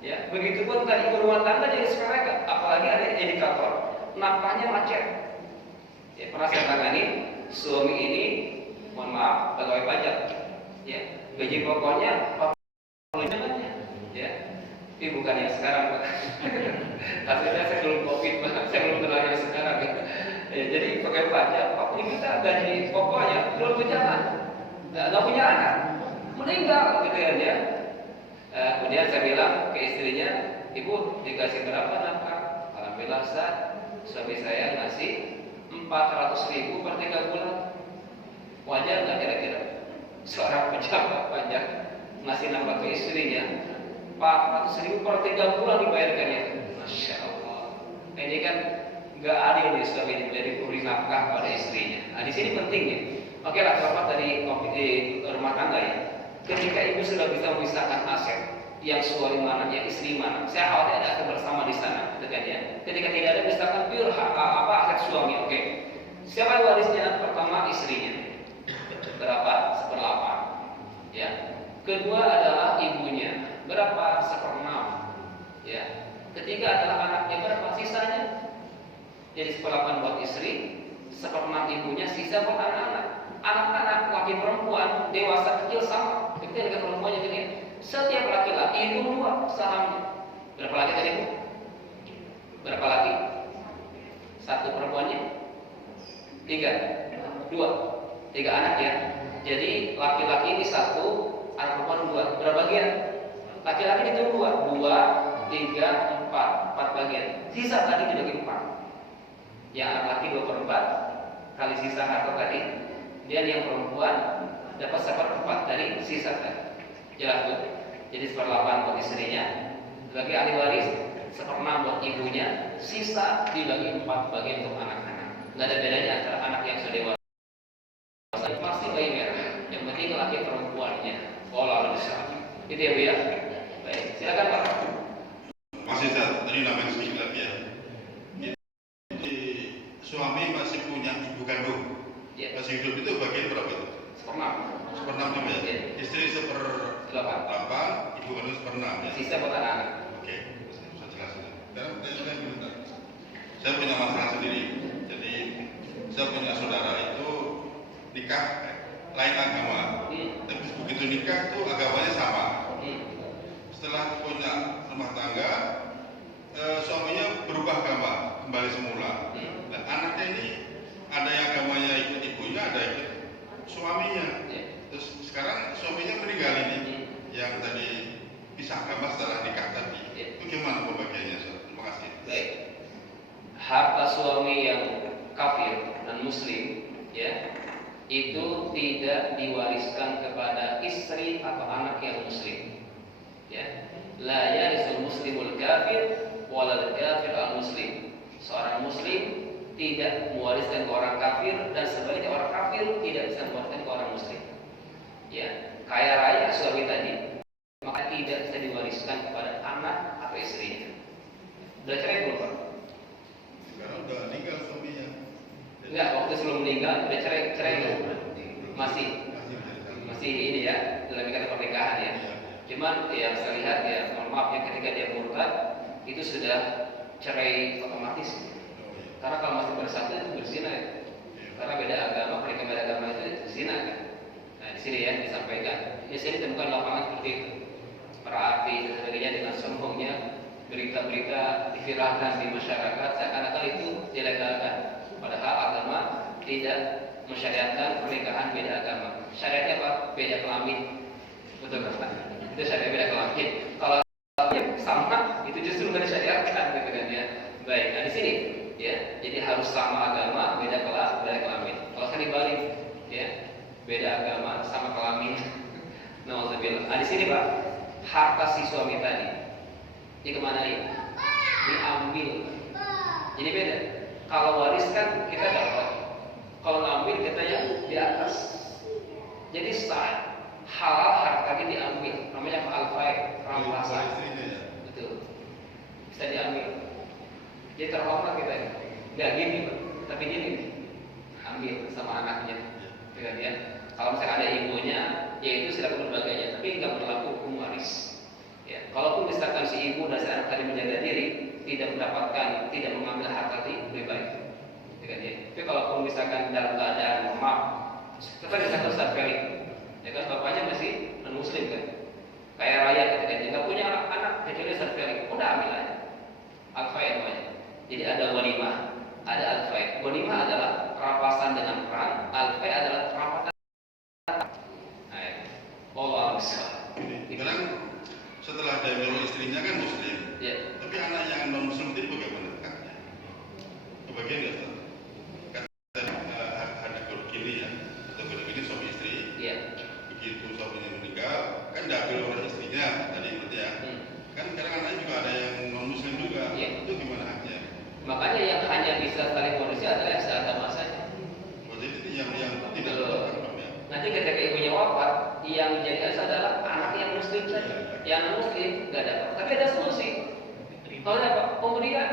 Ya, begitupun tadi ibu rumah tangga jadi sepelekan, apalagi ada indikator, nafkahnya macet. Ya, pernah saya tangani suami ini, mohon maaf, pegawai pajak. Ya, gaji pokoknya, ya, Tapi bukan yang sekarang, Pak. Artinya saya belum COVID, Pak. Saya belum terlalu yang sekarang. Ya, jadi pakai pajak, 40 juta gaji pokoknya belum berjalan, nggak punya anak, meninggal gitu kan ya. Kemudian saya bilang ke istrinya, ibu dikasih berapa nafkah? Alhamdulillah Ustaz, suami saya ngasih 400.000 per 3 bulan. Wajar nggak kira-kira seorang pejabat pajak ngasih nafkah ke istrinya 400.000 per 3 bulan dibayarkannya? Masya Allah. Ini kan nggak adil nih suami ini menjadi pemberi nafkah pada istrinya. Nah di sini pentingnya. Oke lah, terlepas dari rumah tangga ya. Ketika ibu sudah bisa memisahkan aset, yang suami mana, yang istri mana, saya khawatir ada akan bersama di sana, gitu kan ya. Ketika tidak ada, misalkan pure aset suami, oke. Siapa warisnya? Pertama istrinya, berapa? 1/8, ya. Kedua adalah ibunya, berapa? 1/6, ya. Ketiga adalah anaknya, berapa? Sisanya. Jadi 1/8 buat istri, 1/6 ibunya, sisa buat anak-anak. Anak-anak laki perempuan, dewasa kecil sama. Begitu dengan perempuannya gini. Setiap laki-laki itu 2 sahamnya. Berapa laki tadi Bu? Berapa laki? 1 perempuannya? 3, 2, 3 anak ya. Jadi laki-laki ini 1, anak perempuan 2. Berapa bagian? Laki-laki itu 2, 3, 4 bagian. Sisa tadi dibagi 4. Yang anak laki 2/4 kali sisa harta tadi, dan yang perempuan dapat 1/4 dari sisa tadi. Jelas Bu? Jadi 1/8 buat istrinya, bagi ahli waris, 1/6 buat ibunya, sisa dibagi 4 bagian untuk anak-anak. Nggak ada bedanya antara anak yang sudah dewasa masih bayi merah. Yang penting laki perempuannya. Allah besar. Itu ya Bu ya. Baik, silakan Pak. Masih tadi namanya sedikit lagi ya. Suami masih punya ibu kandung, Ya. masih hidup itu bagian berapa itu? 1/6. 1/6 juga ya? Ya. Istri 1/8, ibu kandung 1/6 ya? Sisa buat anak-anak. Oke, bisa jelasin. Sekarang saya minta, saya punya masalah sendiri. Jadi saya punya saudara itu nikah lain agama, tapi begitu nikah tuh agamanya sama. Setelah punya rumah tangga, suaminya berubah agama kembali semula. Dan anaknya ini ada yang agamanya ikut ibunya, ada yang ikut suaminya. Terus sekarang suaminya meninggal ini, yang tadi pisah agama setelah nikah tadi. Itu gimana pembagiannya? Terima kasih. Baik. Harta suami yang kafir dan muslim, ya, itu tidak diwariskan kepada istri atau anak yang muslim. Ya. La yarisul muslimul kafir walal kafir al muslim. Seorang muslim tidak mewariskan ke orang kafir, dan sebaliknya orang kafir tidak bisa mewariskan ke orang muslim. Ya, kaya raya suami tadi, maka tidak bisa diwariskan kepada anak atau istrinya. Udah cerai belum Pak? Sekarang udah meninggal suaminya. Enggak, waktu sebelum meninggal udah cerai belum? Masih ini ya, dalam ikatan pernikahan ya. Cuman yang saya lihat ya, mohon maaf ya, ketika dia murtad itu sudah cerai otomatis. Karena kalau masih bersatu itu berzina ya. Karena beda agama, mereka beda agama itu zina kan. Nah di sini ya disampaikan. Di sini ditemukan lapangan seperti itu. Para artis dan sebagainya dengan sombongnya berita-berita diviralkan di masyarakat seakan-akan itu dilegalkan. Padahal agama tidak mensyariatkan pernikahan beda agama. Syariatnya apa? Beda kelamin. Betul kan? Itu syariat beda kelamin. Kalau sama itu justru nggak disyariatkan gitu kan ya. Baik, nah di sini ya, jadi harus sama agama, beda kelamin. Kalau saya dibalik, ya, beda agama, sama kelamin. Nauzubillah. Nah di sini Pak, harta si suami tadi, ini kemana nih? Diambil. Jadi beda. Kalau waris kan kita dapat, kalau ngambil kita yang di atas. Jadi sah, halal hartanya diambil. Namanya al-fai, rampasan. Betul. Bisa diambil. Jadi terhormat kita ini. Nggak gini Pak, tapi gini ambil sama anaknya, dengan ya. Kalau misalnya ada ibunya, ya itu silakan berbaginya, tapi nggak berlaku hukum waris. Ya, kalaupun misalkan si ibu dan si anak tadi menjaga diri, tidak mengambil harta tadi, lebih baik. Dengan ya. Tapi kalaupun misalkan dalam keadaan maaf, kita misalkan Ustaz Ferry, ya kan bapaknya masih non muslim kan, kaya raya ketika dia nggak punya anak, kecuali Ustaz satu lagi, udah ambil aja. Al-Faid namanya. Jadi ada walimah, ada al-faid. Walimah adalah rapasan dengan perang, al-faid adalah rapasan. Allah Sekarang setelah dia menyuruh istrinya kan muslim, ya. tapi anak yang non muslim itu bagaimana haknya? Kebagian nggak Ustaz? Kata hadis gini ya, atau gini suami istri. Ya. Begitu suaminya meninggal, kan diambil oleh istrinya tadi berarti ya. Kan kadang anaknya juga ada yang non muslim juga. Ya. Itu gimana haknya? Makanya yang hanya bisa saling manusia adalah yang seagama saja. Berarti itu yang tidak Betul. ya. Nanti ketika ibunya wafat, yang jadi asal adalah anak yang muslim saja. Yang non muslim nggak dapat. Tapi ada solusi. Kalau dapat pemberian,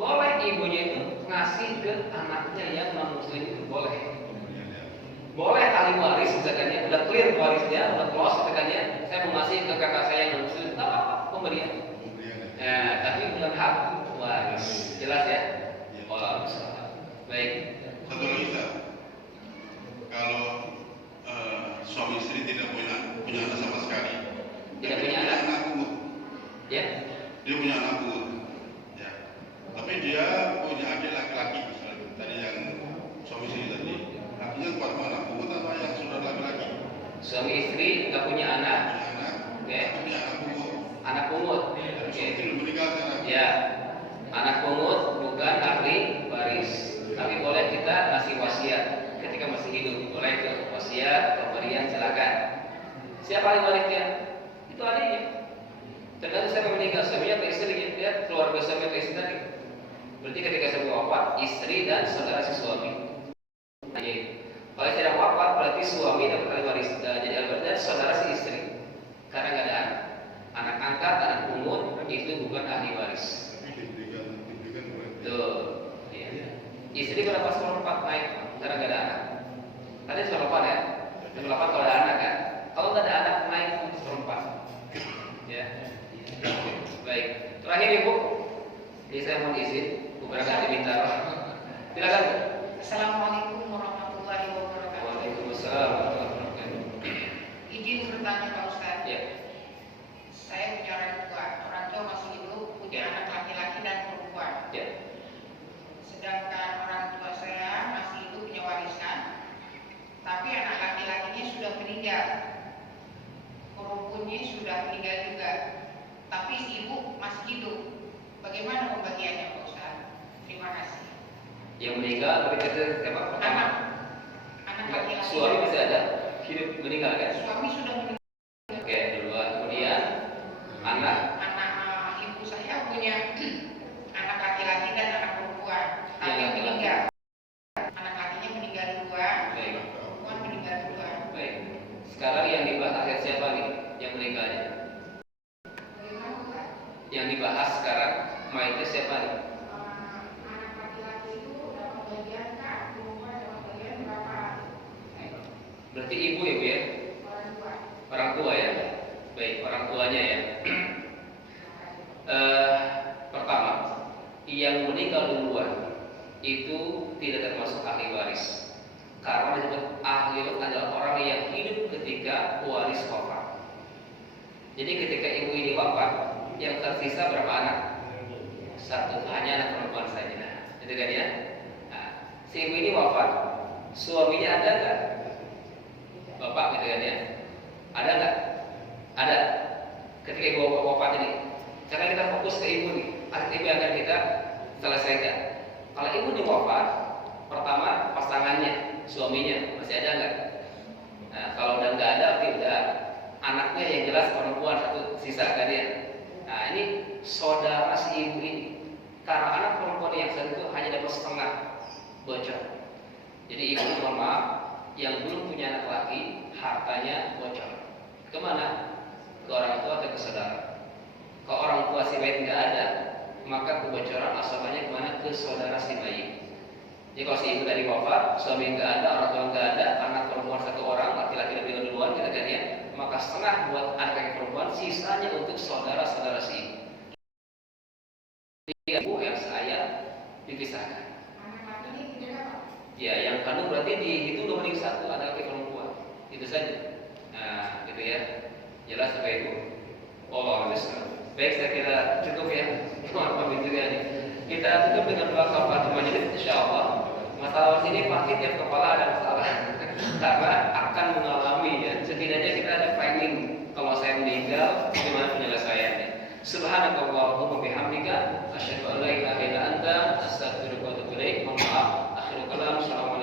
boleh ibunya itu ngasih ke anaknya yang non muslim itu boleh. Boleh ahli waris misalkan ya, udah clear warisnya, udah close misalkan ya, saya mau ngasih ke kakak saya yang non muslim, nggak apa-apa pemberian. Nah, tapi bukan hak waris. Jelas ya? Allah baik. Satu lagi Ustaz, kalau suami istri tidak punya anak sama sekali, Tidak tapi punya dia anak. pungut, Ya. dia punya anak pungut, ya. Tapi dia punya adik laki-laki misalnya, tadi yang suami istri tadi, artinya kuat anak pungut atau yang saudara laki-laki? Suami istri nggak punya anak, Punya anak, Oke. tapi punya anak pungut. anak pungut. Tapi Oke. suami istri meninggal sekarang. Ya, anak pungut bukan ahli waris, tapi boleh kita kasih wasiat ketika masih hidup. Boleh ke wasiat, pemberian silakan. Siapa ahli warisnya? Itu adiknya. Tergantung siapa meninggal, suaminya atau istrinya. Lihat keluarga suami atau istri tadi. Berarti ketika suami wafat, istri dan saudara si suami. Hanya itu. Kalau tidak wafat, berarti suami dapat ahli waris. Jadi ahli waris dan saudara si istri. Karena nggak ada anak. Anak angkat, anak pungut itu bukan ahli waris. Diberikan boleh. Tuh, iya. Istri berapa seperempat naik karena nggak ada anak. Tadi seperempat ya. Seperempat kalau ada anak kan. Kalau nggak ada anak naik seperempat. Ya. Baik. Terakhir ibu, jadi saya mohon izin, bukan ganti minta. Silakan. Assalamualaikum warahmatullahi wabarakatuh. Waalaikumsalam warahmatullahi wabarakatuh. Izin bertanya Pak Ustaz. Ya. Saya punya orang tua masih hidup, punya anak laki-laki dan perempuan. Ya. Sedangkan orang tua saya masih hidup punya warisan, tapi anak laki-lakinya sudah meninggal, perempuannya sudah meninggal juga, tapi si ibu masih hidup. Bagaimana pembagiannya Pak Ustaz? Terima kasih. Yang meninggal berarti kita apa? Anak laki-laki. Suami masih ada, hidup meninggal kan? Suami sudah meninggal. Oke, duluan. Kemudian anak. Anak ibu saya punya anak laki-laki dan anak perempuan, tapi Yang laki-laki. meninggal. Anak lakinya meninggal duluan, Baik. perempuan meninggal duluan. Baik. Sekarang yang dibahas akhir siapa nih yang meninggalnya? Bagaimana Pak? Yang dibahas sekarang mayatnya siapa nih? Anak laki-laki itu dapat bagian kan, perempuan dapat bagian berapa? Berarti ibu ya Bu ya? Orang tua. Orang tua ya? Baik, orang tuanya ya. Pertama, yang meninggal duluan itu tidak termasuk ahli waris. Karena disebut ahli waris adalah orang yang hidup ketika waris wafat. Jadi ketika ibu ini wafat, yang tersisa berapa anak? Satu, hanya anak perempuan saja. Itu kan ya? Nah, si ibu ini wafat, suaminya ada nggak? Bapak gitu kan ya? Ada nggak? Ada. Ketika ibu wafat ini, sekarang kita fokus ke ibu nih. Anak ibu yang akan kita selesaikan. Kalau ibu ini wafat, pertama pasangannya, suaminya masih ada nggak? Nah, kalau udah nggak ada, berarti udah anaknya yang jelas perempuan satu sisa kan ya. Nah ini saudara si ibu ini, karena anak perempuan yang satu itu hanya dapat setengah bocor. Jadi ibu mohon maaf, yang belum punya anak laki hartanya bocor. Kemana? Ke orang tua atau ke saudara? Kalau orang tua si bayi nggak ada, maka kebocoran asalnya kemana? Ke saudara si bayi. Jadi kalau si ibu tadi wafat, suami nggak ada, orang tua nggak ada, anak perempuan satu orang, laki-laki lebih duluan, kita kan ya, maka setengah buat anak laki perempuan, sisanya untuk saudara-saudara si ibu. Jadi ibu yang saya dipisahkan. Anak laki ini tidak apa? Ya, yang kandung berarti dihitung 2 banding 1 anak laki perempuan. Itu saja. Nah, gitu ya. Jelas apa itu? Allah Subhanahu Baik, saya kira cukup ya. Mohon pamit juga nih. Kita tutup dengan doa kafaratul majelis insyaallah. Masalah sini pasti tiap kepala ada masalah. Karena akan mengalami ya. Setidaknya kita ada planning. Kalau saya meninggal, bagaimana penyelesaiannya? Subhanakallahumma bihamdika asyhadu an la ilaha illa anta astaghfiruka wa atubu ilaik. Mohon maaf. Akhirul kalam. Assalamualaikum.